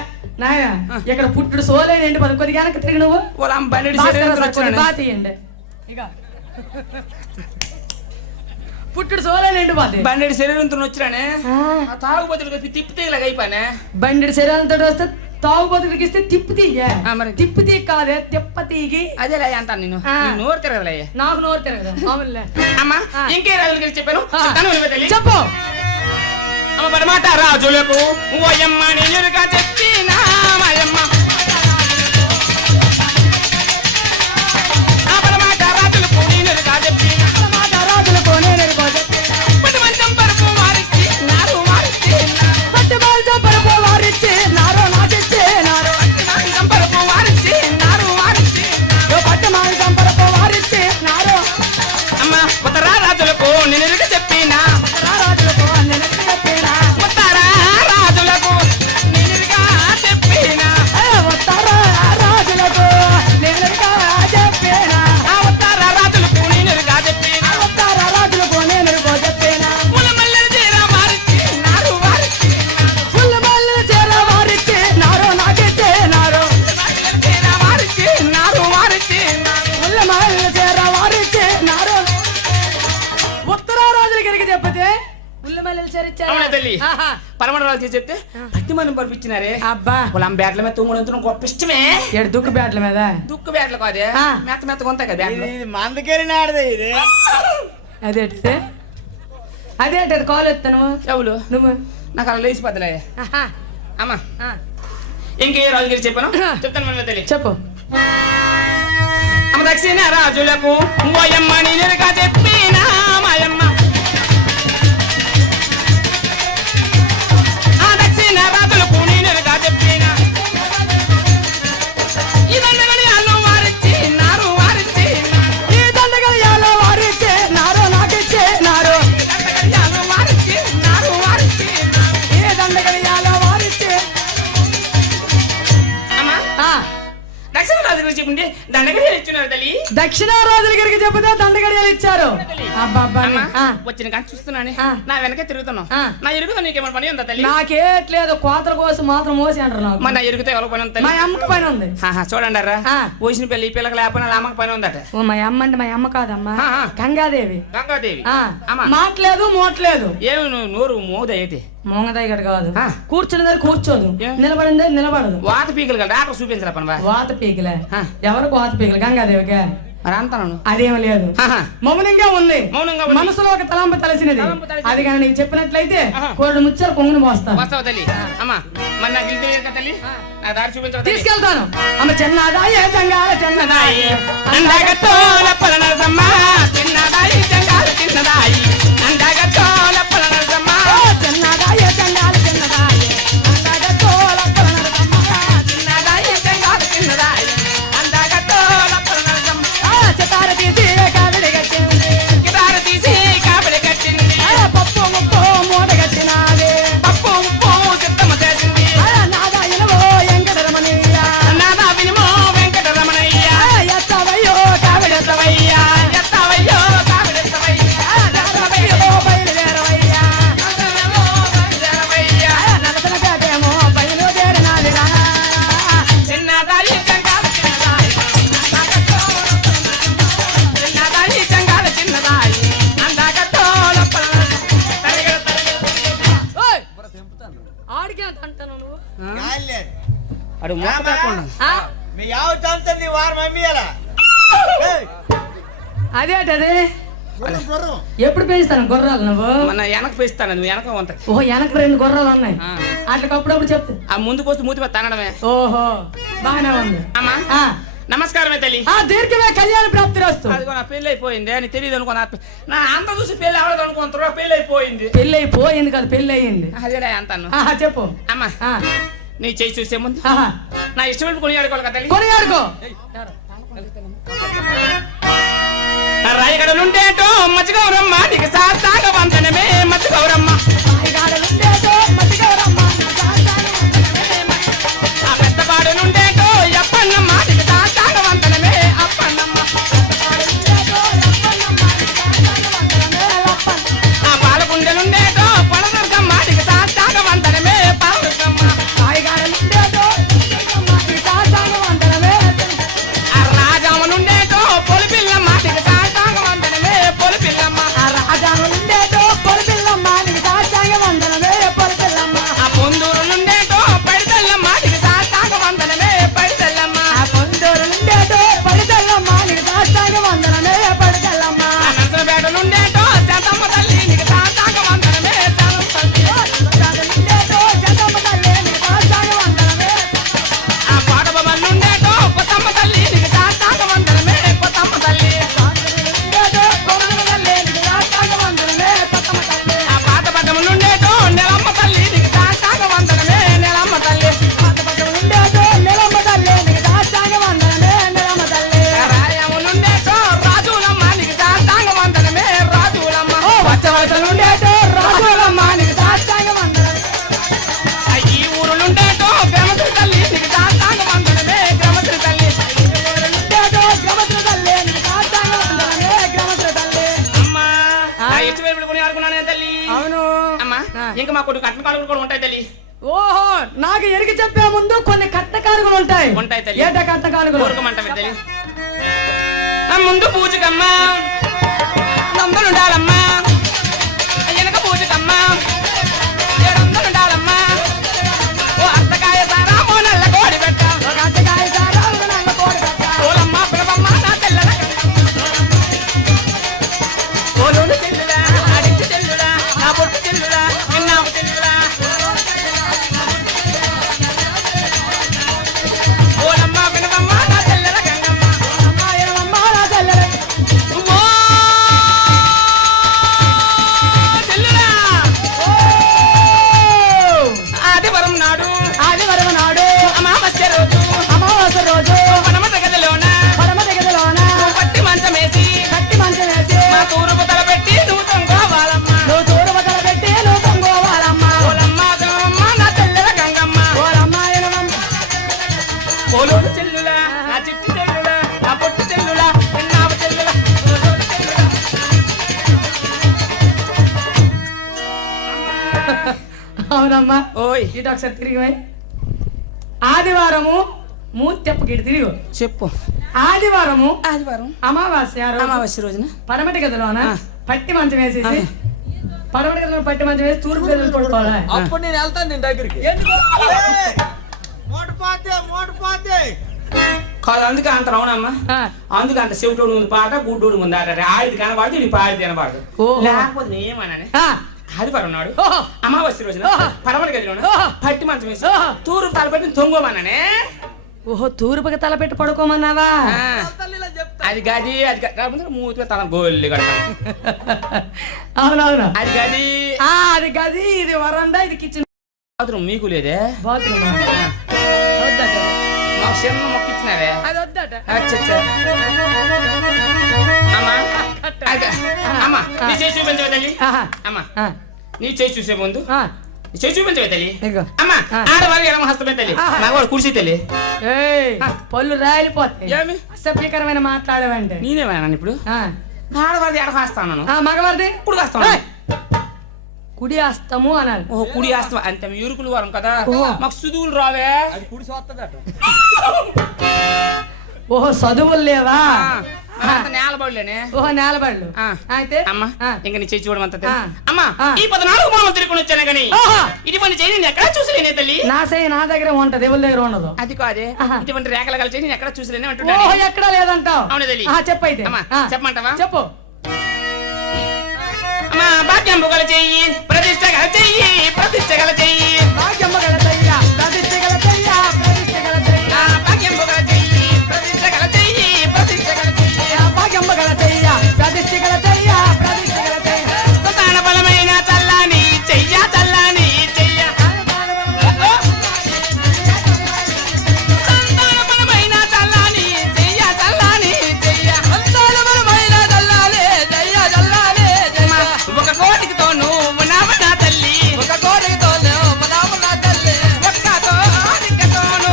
నాయ ఇక్కడ పుట్టుడు సోలేనండి పది కొద్దిగా వెనక్కి తిరిగి నువ్వు బాగా తీయండి. ఇక పుట్టుడు సోలేనండి బాధ బండి శరీరంతో వచ్చినానే తాగుబోతులు తిప్పితే ఇలాగ అయిపోయానే. బండి శరీరంతో వస్తే తాగుబోతులకి ఇస్తే తిప్పు తీయ. మరి తిప్పు తీ కాదే తిప్ప తీగి. అదే అంటాను నేను నోరు తిరగలే. నాకు నోరు తిరగదు మామూలులే. అమ్మా ఇంకే రాజులకి చెప్పాను చెప్పు. అమ్మ పడమాట రాజులకు ఓయమ్మ నీరుగా చెప్పినా మాయమ్మ పడమాట రాజులకు నీరుగా చెప్పినా రాజులకు నేనెరుగా చెప్పినా పట్టు మంచం పరుపు వారిచ్చి నారు వారిచ్చి పట్టు మంచం పరుపు వారిచ్చి నారు నాటిచ్చి నారు మంచం పరుపు వారిచ్చి నారు వారిచ్చి పట్టు మంచం పరుపు వారిచ్చి నారు. అమ్మ ఉత్తరా రాజులకు నీరుగా చెప్పినా రాజులకు నేనెరుగా చెప్పినా ఉత్తరా రాజులకు నీరుగా చెప్పినా ఉత్తర రాజులకు నేనెరుగా చెప్పినా ఉత్తర రాజులకు నీరుగా చెప్పినా ఉత్తర రాజులకు నేనెరుగా చెప్పినా ములమల్లెల చీర వారిచ్చి నారు వారిచ్చి పుల్లమల్లి చీర వారిచ్చి నారు నాటిచ్చి నారు చీర వారిచ్చి నారు వారిచ్చి పుల్లమల్లి చీర వారిచ్చి నారు. ఉత్తర రాజుల గారికి చెప్పతే పుల్లమల్లి చీర అవునా తల్లి ఇచ్చారు. పరమణ రాజు చెప్తే పట్టి మనం పంపించినారే అబ్బా పొలం బ్యాట్ల మీద తొమ్మిది గొప్ప ఇష్టమే. ఏడు దుక్కు బ్యాట్ల మీద దుక్కు బ్యాట్లు కాదే మెత్త మెత్తగా ఉంటాయి కదా బ్యాట్లు. ఇది మందకెళ్ళిన ఆడదే ఇది. అదేంటిది అదేంటి కాలు ఎత్తాను ఎవరు నువ్వు నాకు అలా లేచిపోద్దులే. అమ్మా ఇంకే రాజుగిరి చెప్పాను చెప్తాను మన తల్లి. చెప్పు. అమ్మ దక్షిణ రాజులకు ఓయమ్మ నీరుగా చెప్పినా మాయమ్మ దక్షిణ రాజులకు నీరుగా చెప్పినా ఇదండగని అల్లు వారిచ్చి నారు వారిచ్చి ఈ దండగలు యాలో వారిచ్చి నారు చేయకుంటే దండగడియాలు ఇచ్చినారు తల్లి. దక్షిణారాజుల గారికి చెబితే దండగడియాలు ఇచ్చారు. అబ్బబ్బా. వచ్చిన కానీ చూస్తున్నాను నా వెనకే తిరుగుతున్నావు. నా ఎరుగుతో నీకేమైనా పని ఉందా తల్లి? నాకేట్లేదు, కోతల కోసం మాత్రం మోసి అంటారు నాకు. మరి నా ఎరుగుతో ఎవరికి పని ఉంది? మా అమ్మకి పని ఉంది. చూడండి రా, పోసిన పెళ్లి పిల్లకి లేకపోయినా అమ్మకి పని ఉందట. ఓ మా అమ్మ అంటే మా అమ్మ కాదమ్మా, గంగాదేవి. గంగాదేవి మాట్లేదు మోట్లేదు. ఏమి నువ్వు నోరు మోదైతే మోంగదగ్గర కాదు, కూర్చుని దగ్గర కూర్చోదు, నిలబడింది నిలబడదు. వాత పీకలు కదా డాక్టర్ చూపించరా పని. వాత పీకలే ఎవరికి వాత పీకలు? గంగాదేవిగా మరి అంటాను. అదేం లేదు, మౌనంగా ఉంది. మౌనంగా మనసులో ఒక తలంపు తలసినది. అది కానీ నీకు చెప్పినట్లయితే కోడి ముచ్చారు పొంగుని పోస్తాను. వస్తావు తల్లి. అమ్మా మరి నాకు ఇల్లు తల్లి, నా దారి చూపించరా? తీసుకెళ్తాను. అమ్మ చిన్నదాయే చంగాల చిన్నదాయి అందగతోల పలనరసమ్మ, చిన్నదాయి చంగాల చిన్నదాయి అందగతోల పలనరసమ్మ, చిన్నదాయే చంగాల చిన్నదాయి అందగతోల పలనరసమ్మ, చిన్నదాయి చంగాల చిన్నదాయి అందగతోల పలనరసమ్మ. చితార తీసి కావిడి కట్టింది, గిటారు తీసి కాపిడి కట్టింది, పప్పు ముప్పు మూట కట్టినాది, పప్పు ఉప్పు సిద్ధమ చేసింది, నాదాయనవో వెంకటరమణయ్య, నాదా వినిమో వెంకటరమణయ్య, ఎత్తవయ్యో కావిడెత్తవయ్య, ఎత్తవయ్యో కావిడెత్తవయ్య, ఎత్తవయ్యో బయలుదేరవయ్య, బయలుదేరవయ్య, నలసనకేమో బయలుదేరినాదిరా. చిన్నదాయి చంగాల చిన్నదాయి చిన్నదాయి చంగాల చిన్నదాయి అందగతోల పలనరసమ్మ. ఆడికే అంటాను నువ్వు. గాలిలేదు. అడు మొక్క కాకుండా మీ యావ తంతుంది వారం అమ్మియాలా? అదేటది ఎప్పుడు పెంచుతాను గుర్రాలు నువ్వు? మన వెనక పెస్తాను, నువ్వు వెనక ఉంటాయి. ఓహో వెనక 2 గుర్రాలు ఉన్నాయి, అట్లా అప్పుడప్పుడు చెప్తా. ఆ ముందు పోస్తే మూతి మీద తనడమే. ఓహో బాగానే ఉంది. అమ్మా నమస్కారమే తల్లి. దీర్ఘమే కళ్యాణ ప్రాప్తి రాస్తూ. అదిగో నా పెళ్లి అయిపోయింది అని తెలియదు అనుకో. నా అంత చూసి పెళ్లి అవడదు అనుకుంటారు, పెళ్లి అయిపోయింది. పెళ్ళి అయిపోయింది కదా, పెళ్ళి అయ్యింది. అదేడా అంతాను. చెప్పు. అమ్మా నీ చేయి చూసే ముందు నా ఇష్టం కొనియాడుకోవాలి కదా తల్లి. కొనియాడుకో. రాయగడలుండేటో మచ్చగౌరమ్మ నీకు సాతాగ వందనమే మచ్చగౌరమ్మ, ఆ పెద్దపాడునుండేటో అప్పన్నమ్మ నీకు సాతాగ వందనమే అప్పన్నమ్మ, ఆ పాలగుండెలుండేటో పలదుర్గమ్మ నీకు సాతాగ వందనమే పాలదుర్గమ్మ, ఆ రాజామునుండేటో పొలిపిల్లమ్మ నీకు సాతాగ వందనమే పొలిపిల్లమ్మ, ఆ పొందూరులుండేటో పడితల్లమ్మ నీకు సాతాగ వందనమే పడితల్లమ్మ, ఆ నర్సరపేటలుండేటో శాతమ్మ తల్లి నీకు సాతాగ వందనమే శాతమ్మ తల్లి, ఆ పాటబొమ్మలుండేటో కొత్తమ్మ తల్లి నీకు సాతాగ వందనమే కొత్తమ్మ తల్లి, ఆ పాత పట్టములుండేటో నెలమ్మ తల్లి నీకు సాతాగ వందనమే నెలమ్మ తల్లి, రాయములుండేటో రాజులమ్మ నీకు సాతాగ వందనమే రాజులమ్మ, ఈ ఊరులుండేటో గ్రమశ్రీ తల్లి నీకు సాతాగ వందనమే గ్రమశ్రీ తల్లి, అమ్మా నా ఎత్తు వేపులు కొని ఆడుకున్నానే తల్లి. అవును. అమ్మా ఇంకా మా కొడుకు కట్న కాడుగులు కూడా ఉంటాయి తల్లి. ఓహో నాకు ఎరిగి చెప్పే ముందు కొన్ని కట్న కానుకలు ఉంటాయి. ఉంటాయి తల్లి. ఏట కట్న కానుకలు? కోరుకోమంటావే తల్లి. ఆ ముందు పూజకమ్మా నందలుండాలమ్మా, వెనక పూజకమ్మా 700 ఉండాలమ్మా, ఓ అత్తకాయ సారామో నల్ల కోడి పెట్ట, ఓలమ్మ పిలవమ్మ నా తెల్లల ఓలోను చెల్లుడా ఆడించి చెల్లుడా నా పొట్టు చెల్లుడా నిన్నాపు చెల్లుడా, ఓలమ్మ పిలవమ్మ నా తెల్లల గంగమ్మ, ఓ చెల్లుడా ఆదివారం నాడు అమావాస్య రోజు పడమట గదిలోన పట్టి మంచమేసి మా తూరుపు తలపెట్టి నువ్వు తొంగోవాలమ్మా, ఓలమ్మ పిలవమ్మ నా తెల్లల గంగమ్మ, ఓలోను చెల్లులా నా చిట్టి చెల్లుడా అవునమ్మా. ఓయ్ ఇటు ఒకసారి తిరిగి పోయి. ఆదివారము మూర్తెప్పకి ఇటు తిరిగి చెప్పు. ఆదివారము ఆదివారం అమావాస్య రోజున పడమటి గదిలోన పట్టి మంచం వేసేసి పడమటి గదిలో పట్టి మంచం వేసి తూర్పు గదిలో పడుకోవాలి. అప్పుడు నేను వెళ్తాను నేను దగ్గరికి. మోటపాతే కాదు అందుకే అంత అవునమ్మా. అందుకే అంత చెవిటోడు ముందు పాట గుడ్డోడు ముందు ఆట ఆడిది కనబాడు నీ పాడిది కనబాడు. లేకపోతే నేనేమన్నానే ఆదివారం నాడు అమావాస్య రోజున పడమటి గదిలోన పట్టి మంచం వేసి తూర్పు తలపెట్టి తొంగోమన్నానే. ఓహో తూర్పుకి తలపెట్టి పడుకోమన్నావా? అది గది అది కాకపోతే మూతిగా తల గోల్లి కడతాను. అవునవును అది గది అది గది, ఇది వరండా, ఇది కిచెన్. బాత్రూమ్ మీకు లేదే? బాత్రూమ్ మాకు చిన్న మొక్క ఇచ్చినారే. అది వద్దట. అచ్చచ్చా. అమ్మా అమ్మా నీ చేసి చూపించవే తల్లి. అమ్మా నీ చేసి చూసే ముందు చేసి చూపించవే తల్లి. అమ్మా ఆడవాళ్ళు ఎడమ హస్తమే తల్లి, మగవాడు కుర్చీ తల్లి. పళ్ళు రాలిపోతాయి. ఏమి అసభ్యకరమైన మాట్లాడవంటే నేనేమన్నాను ఇప్పుడు? ఆడవాళ్ళది ఎడ కాస్తాను, మగవారిది కుడి కాస్తాను. కుడి హస్తము అనాలి. ఓహో కుడి హస్తం అంతే ఇరుకులు వారం కదా, మాకు సుదువులు రావే. కుడి సోత్తదట. ఓహో చదువులు లేవా? నేలబడులేనే. ఓహో నేలబడులు. అయితే అమ్మా ఇంకా నీ చేసి చూడమంత అమ్మా ఈ 14 మామూలు తిరుగుని వచ్చాను కానీ ఇటువంటి చేయి నేను ఎక్కడ చూసలేనే తల్లి. నా చేయి నా దగ్గర ఉంటది, ఎవరి దగ్గర ఉండదు. అది కాదే ఇటువంటి రేఖలు కలిసి నేను ఎక్కడ చూసలేనే ఓహో అంటున్నాను. ఎక్కడా లేదంటావు. అవును తల్లి. చెప్పైతే అమ్మా చెప్పమంటావా? చెప్పు. అమ్మా భాగ్యం గల చెయ్యి, ప్రతిష్ట గల చెయ్యి, ప్రతిష్ట గల చెయ్యి, భాగ్యం గల చెయ్య, ప్రతిష్ట గల చెయ్య, ప్రతిష్ట గల చెయ్య, భాగ్యం గల చెయ్యి, ప్రతిష్ట గల చెయ్యి, ప్రతిష్ట గల చెయ్యి, భాగ్యం గల చెయ్య, ప్రతిష్ట గల చెయ్య, ప్రతిష్ట గల చెయ్య, సంతాన బలమైన చల్లాని చెయ్య, చల్లాని చెయ్య, సంతాన బలమైన చల్లాని చెయ్య, చల్లాని చెయ్య, సంతాన బలమైన చల్లాని చెయ్య, చల్లాని చెయ్య. ఒక కోటికి తోను మునామనా తల్లి, ఒక కోటికి తోను మునామనా తల్లి, ఒక్క కోరిక తోను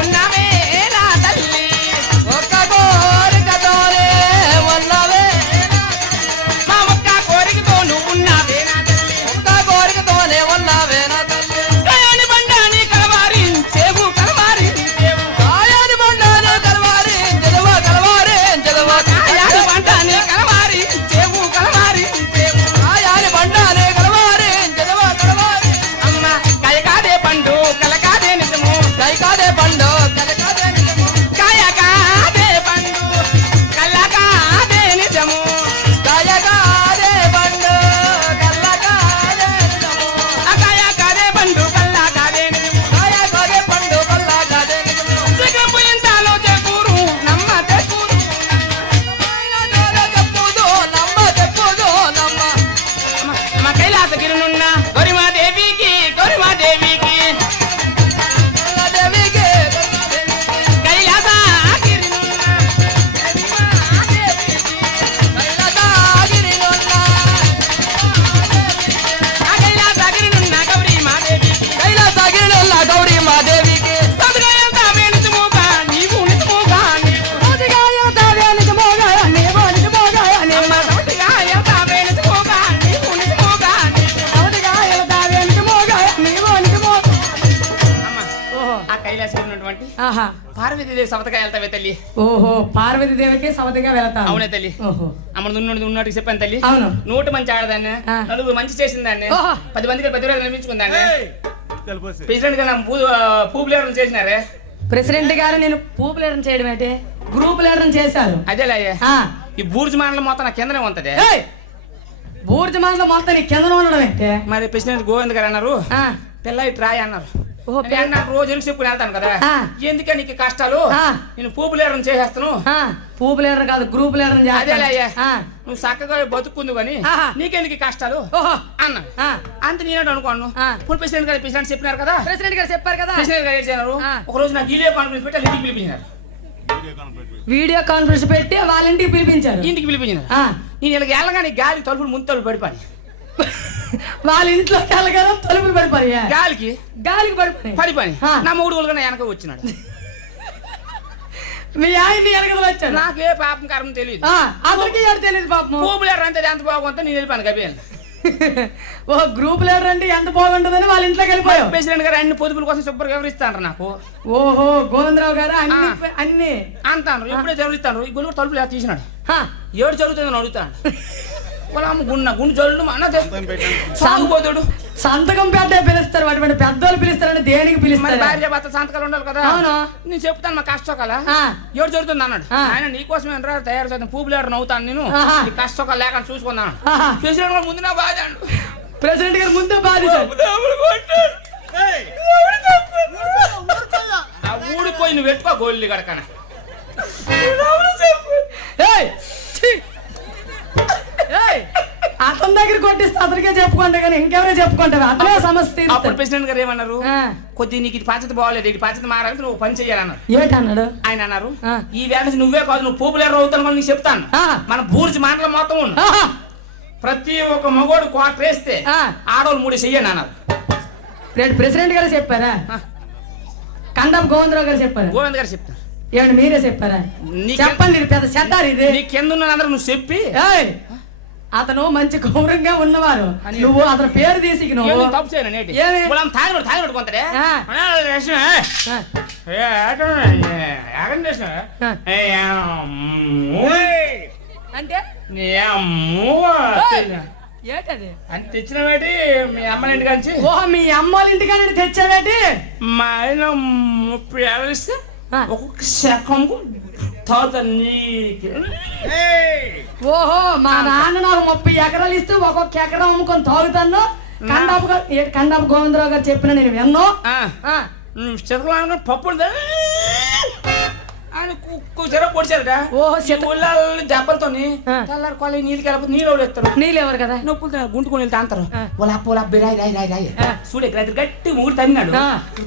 ఉన్నవే నా తల్లి, ఒక్క కోరిక తోనే ఉన్నవే మా ఒక్క కోరికతోను ఉన్నవే నా తల్లి, ఒక్క కోరికతోనే ఉన్నవే నా తల్లి. కాయాని బండాని కలవారించేవు, కలవారించేవు, కాయాని బండాని కలవారించెదవ, కలవారించెదవ, కాయాని బండాని కలవారించేవు, కలవారించేవు, కాయాని బండాని కలవారించెదవ, కలవారి. అమ్మ కాయ కాదే పండు కలకాదే నిజము, కాయ కాదే పండు కలకాదే నిజము, కాయ కాదే పండు కలకాదే నిజము, కాయ కాదే పండు కలకాదే నిజము, కాయ కాదే పండు కలకాదే నిజము, కాయ కాదే పండు కలకాదే నిజము. సిగపు ఇంతాలో చెప్పురు నమ్మ చెప్పురు, చెప్పుదు నమ్మ చెప్పుదు నమ్మ. అమ్మ కైలాసగిరినున్న గౌరిమాదేవికి, గౌరిమాదేవికి, దేవికి, కైలాసగిరినున్న కైలాసగిరినున్న గౌరిమాదేవికి, కైలాసగిరినున్న గౌరిమాదేవికి, సదుగాయంతా వేణుచుమోగా నీవు నిజమోగా నీవు, సదుగాయంతా వేణుచుమోగా నీవు నిజమోగా నీవు, అమ్మ సదుగాయంతా వేణుచుమోగా నీవు నిజమోగా నీవు, సదుగాయంతా వేణుచుమోగా నీవు నిజమోగా. అమ్మ ఓహో ఆ కైలాసం ఉన్నటువంటి ఆహా పార్వతీదేవి సవతగా వెళ్తావే తల్లి. ఓహో పార్వతీదేవికి సవతిగా వెళతాను. అవునే తల్లి. ఓహో అమ్మ ఉన్నట్టు చెప్పాను తల్లి. అవును. 100 మంచి ఆడదాన్ని, ఆ. 4 మంచి చేసిందాన్ని, ఓహో. 10 మందికి 10 రోజులు నిర్మించుకుందాన్ని. ప్రెసిడెంట్ గా పూపు లేరు చేసినారే. ప్రెసిడెంట్ గారు నేను పూపు లీడర్ చేయడం ఏంటి, గ్రూప్ లీడర్ చేశారు. అదేలే ఆ. ఈ బూర్జు మండలం మొత్తం నా కిందనే ఉంటది. ఏయ్! బూర్జు మండలం మొత్తం నీ కింద ఉండడం ఏంటి? మరి ప్రెసిడెంట్ గోవింద్ గారు అన్నారు ఆ. పిల్ల ఇటు రాయి అన్నారు. ఓహో, నేను నాకు రోజు ఎలుగు చెప్పుకుని వెళ్తాను కదా, ఆ. ఎందుకే నీకు కష్టాలు, ఆ. నేను పూపు లేరు చేసేస్తాను. ఆ, పూపు లీడర్ కాదు గ్రూప్ లీడర్ అదేలే అయ్యా, చేస్తాను. నువ్వు చక్కగా బతుకుంది కానీ ఆహా. నీకెందుకు కష్టాలు ఓహో అన్నా. ఆ. అంత నేనే అనుకోను. ఆ. ఇప్పుడు ప్రెసిడెంట్ చెప్పినారు కదా, ప్రెసిడెంట్ గారు చెప్పారు కదా, ప్రెసిడెంట్ గారు ఏం చేయన్నారు, ఆ. ఒక రోజు నాకు వీడియో కాన్ఫరెన్స్ పెట్టి ఇంటికి పిలిపించినారు. వీడియో కాన్ఫరెన్స్ పెట్టి వాళ్ళ ఇంటికి పిలిపించారు. ఇంటికి పిలిపించినారు. ఆ. నేను ఇలా వెళ్ళగానే గాలి తలుపులు ముందు తలుపులు పడిపోయి, వాళ్ళ ఇంట్లో కలగల తలుపులు పడిపోయి గాలికి గాలికి పడిపోయి ఆ. నా మూడు కూడా వెనక వచ్చినాడు. మీ ఆయన్ని వెనకలు వచ్చాడు. నాకే పాపం కారణం తెలియదు. అతనికి ఎవరు తెలియదు పాపం. పూపులేరు అంతే ఎంత బాగుంటే నేను వెళ్ళిపోయాను కబేను. ఓ గ్రూప్ లీడర్ అంటే ఎంత బాగుంటుందని వాళ్ళ ఇంట్లోకి వెళ్ళిపోయావు. ప్రెసిడెంట్ గారు అన్ని పొదుపుల కోసం శుభ్రంగా వివరిస్తాను నాకు. ఓహో గోవిందరావు గారు అన్ని అంటాను. ఎప్పుడే వివరిస్తాను. ఈ గుళ్ళు తలుపులు తీసినాడు. ఏడు జరుగుతుందని అడుగుతాను. గుండు జల్లు సాగుపోతాడు. సంతకం పెద్ద పిలుస్తారు, అటువంటి పెద్దోళ్ళు పిలుస్తారంటే దేనికి పిలుస్తారు? భార్య భర్త సంతకాలు ఉండాలి కదా. నేను చెప్తాను మా కష్టకాల ఏడు జరుగుతుంది అన్నాడు. ఆయన నీకోసమే తయారు చేస్తాను పూపు లేడు నవ్వుతాను నేను కష్టకాలు లేకుండా చూసుకున్నాను. ప్రెసిడెంట్ గారు ముందు నా బాధ ప్రెసిడెంట్ గారు ముందే బాధ ఊడిపోయి నువ్వు పెట్టుకో గోళ్ళు కడకన. అతని దగ్గర కొట్టిస్తే అతనికే చెప్పుకుంటా కానీ ఇంకెవరో చెప్పుకుంటారు. అతనే సమస్య. అప్పుడు ప్రెసిడెంట్ గారు ఏమన్నారు? కొద్ది నీకు ఇది పద్ధతి బాగోలేదు, ఇది పద్ధతి మారాలి, నువ్వు పని చేయాలన్నారు. ఏంటన్నాడు ఆయన? అన్నారు ఈ వేళ నువ్వే కాదు నువ్వు పోపులేరు అవుతాను నీకు చెప్తాను. మన బూర్జి మాటలు మొత్తం ఉన్న ప్రతి ఒక్క మగోడు క్వార్టర్ వేస్తే ఆడవాళ్ళు 3 చెయ్యండి అన్నారు. ప్రెసిడెంట్ గారు చెప్పారా? కండం గోవిందరావు గారు చెప్పారు. గోవింద్ గారు చెప్తారు. ఏమండి మీరే చెప్పారా? చెప్పండి. ఇది పెద్ద చెత్తారు. ఇది నీ కింద ఉన్నందరూ నువ్వు చెప్పి అతను మంచి గౌరవంగా ఉన్నవారు. నువ్వు అతని పేరు తీసి తప్పు చేయను తాగినోడు కొంతడే అంటే ఏంటది అని తెచ్చినవేటి మీ అమ్మ ఇంటికి నుంచి? ఓహో మీ అమ్మోళ్ళ ఇంటికాని తెచ్చావేటి? మా ఆయన 30 ఏళ్ళు ఇస్తే ఒక్కొక్క శాఖంకు ఓహో మా నాన్న నాకు 30 ఎకరాలు ఇస్తే ఒక్కొక్క ఎకరం అమ్ముకొని తాగుతాను. కండాపు గోవిందరావు గారు చెప్పిన నేను విన్నో. చెతకలు పప్పుడు ఆయన పొడిచారట. ఓహో జబ్బలతో తెల్లారి కొల నీళ్ళకి వెళ్ళిపోతే నీళ్ళు వేస్తారు. నీళ్ళు ఎవరు కదా నొప్పులు గుంటుకొని వెళ్తే అంటారు. వాళ్ళ రాయి రాయి రాయి రాయి చూడే గట్టి మొగుడు తన్నాడు.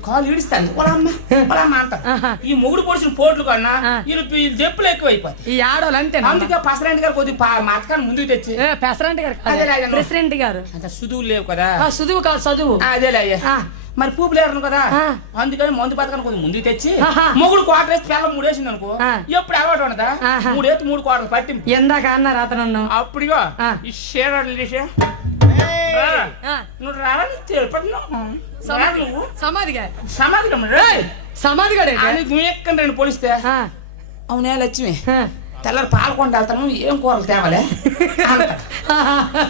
కాలు ఈడిస్తాను వాళ్ళమ్మ అంటారు. ఈ మొగుడు పొడిచిన పోట్లు కన్నా వీళ్ళు జప్పులు ఎక్కువ అయిపోతాయి. ఈ ఆడవాళ్ళు అంతే. అందుకే ప్రెసిడెంట్ గారు కొద్దిగా మతకాన్ని ముందుకు తెచ్చి ప్రెసిడెంట్ గారు ప్రెసిడెంట్ గారు అంత సుదువు లేవు కదా. సుదువు కాదు చదువు. అదేలే మరి పూపు లేరు కదా. అందుకని మందు పథకాన్ని కొంచెం ముందుకు తెచ్చి మొగుడు క్వార్టర్ వేసి పిల్లలు 3 వేసింది అనుకో ఎప్పుడు అలవాటు ఉండదా 3 వేసి 3 క్వార్టర్లు పట్టి ఎందాక అన్నారు అతను. అప్పుడుగా ఈ షేరాడు నువ్వు రావాలి సమాధిగా నువ్వు ఎక్కడ రండి పోలిస్తే అవునే లక్ష్మి తెల్లారి పాలకొండ వెళ్తాను ఏం కూరలు తేవాలే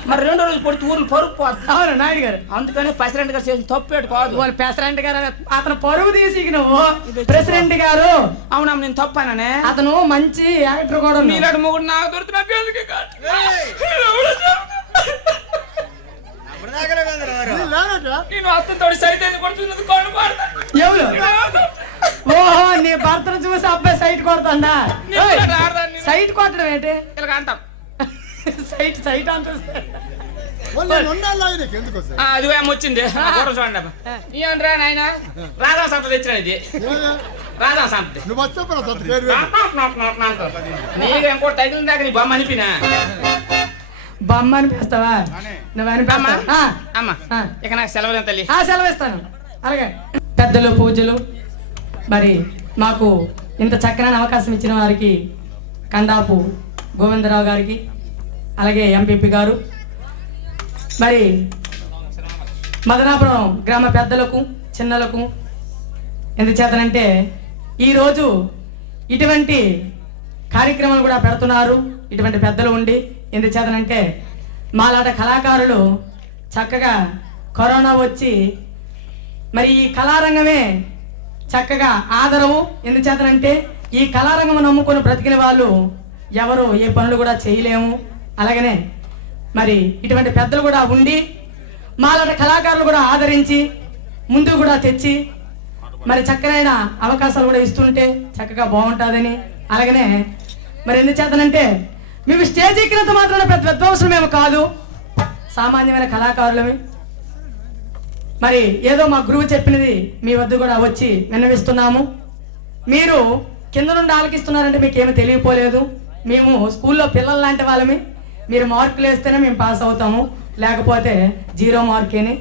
మరి 2 రోజులు పొడి ఊర్లు పరుగు పోతుంది. అవును నాయుడు గారు. అందుకని ప్రెసిడెంట్ గారు చేసిన తప్పేటు కాదు. వాళ్ళు ప్రెసిడెంట్ గారు అతను పరుగు తీసి నువ్వు ప్రెసిడెంట్ గారు. అవునమ్మ నేను తప్పానే. అతను మంచి యాక్టర్ కూడా. మీలాడు మొగుడు నాకు దొరుకుతున్నా నేను అత్తంతో సైతం కొడుతున్నది కొడు పడతా. ఎవరు? ఓహో నీ భర్తను చూసి అబ్బాయి సైట్ కొడతాడా? సైట్ కొట్టడం ఏంటి? ఇలా అంటాం సైట్ అంత అది వచ్చింది చూడండి. ఏమంటారా నాయన రాధా సంత తెచ్చిన ఇది రాధా సంత నీకు ఇంకోటి తగిలిన దాకా నీ బొమ్మ అనిపినా బొమ్మ అనిపిస్తావా? నువ్వు అనిపమ్మా. అమ్మా ఇక నాకు సెలవు తల్లి. సెలవు ఇస్తాను. అలాగే పెద్దలు పూజలు మరి మాకు ఇంత చక్కని అవకాశం ఇచ్చిన వారికి కండాపు గోవిందరావు గారికి అలాగే ఎంపీపీ గారు మరి మదనాపురం గ్రామ పెద్దలకు చిన్నలకు ఎందుచేతనంటే ఈరోజు ఇటువంటి కార్యక్రమాలు కూడా పెడుతున్నారు. ఇటువంటి పెద్దలు ఉండి ఎందుచేతనంటే మాలాట కళాకారులు చక్కగా కరోనా వచ్చి మరి ఈ కళారంగమే చక్కగా ఆదరవు. ఎందుచేతనంటే ఈ కళారంగం నమ్ముకొని బ్రతికిన వాళ్ళు ఎవరు ఏ పనులు కూడా చేయలేము. అలాగనే మరి ఇటువంటి పెద్దలు కూడా ఉండి మాలాంటి కళాకారులు కూడా ఆదరించి ముందుకు కూడా తెచ్చి మరి చక్కనైన అవకాశాలు కూడా ఇస్తుంటే చక్కగా బాగుంటుందని. అలాగనే మరి ఎందుచేతనంటే మేము స్టేజ్ ఎక్కినంత మాత్రాన పెద్ద విద్వాంసులు మేము కాదు, సామాన్యమైన కళాకారులమే. మరి ఏదో మా గురువు చెప్పినది మీ వద్ద కూడా వచ్చి విన్నవిస్తున్నాము. మీరు కింద నుండి ఆలకిస్తున్నారంటే మీకేమీ తెలియపోలేదు. మేము స్కూల్లో పిల్లల లాంటి వాళ్ళమే. మీరు మార్కులు వేస్తేనే మేము పాస్ అవుతాము, లేకపోతే 0 మార్కేని.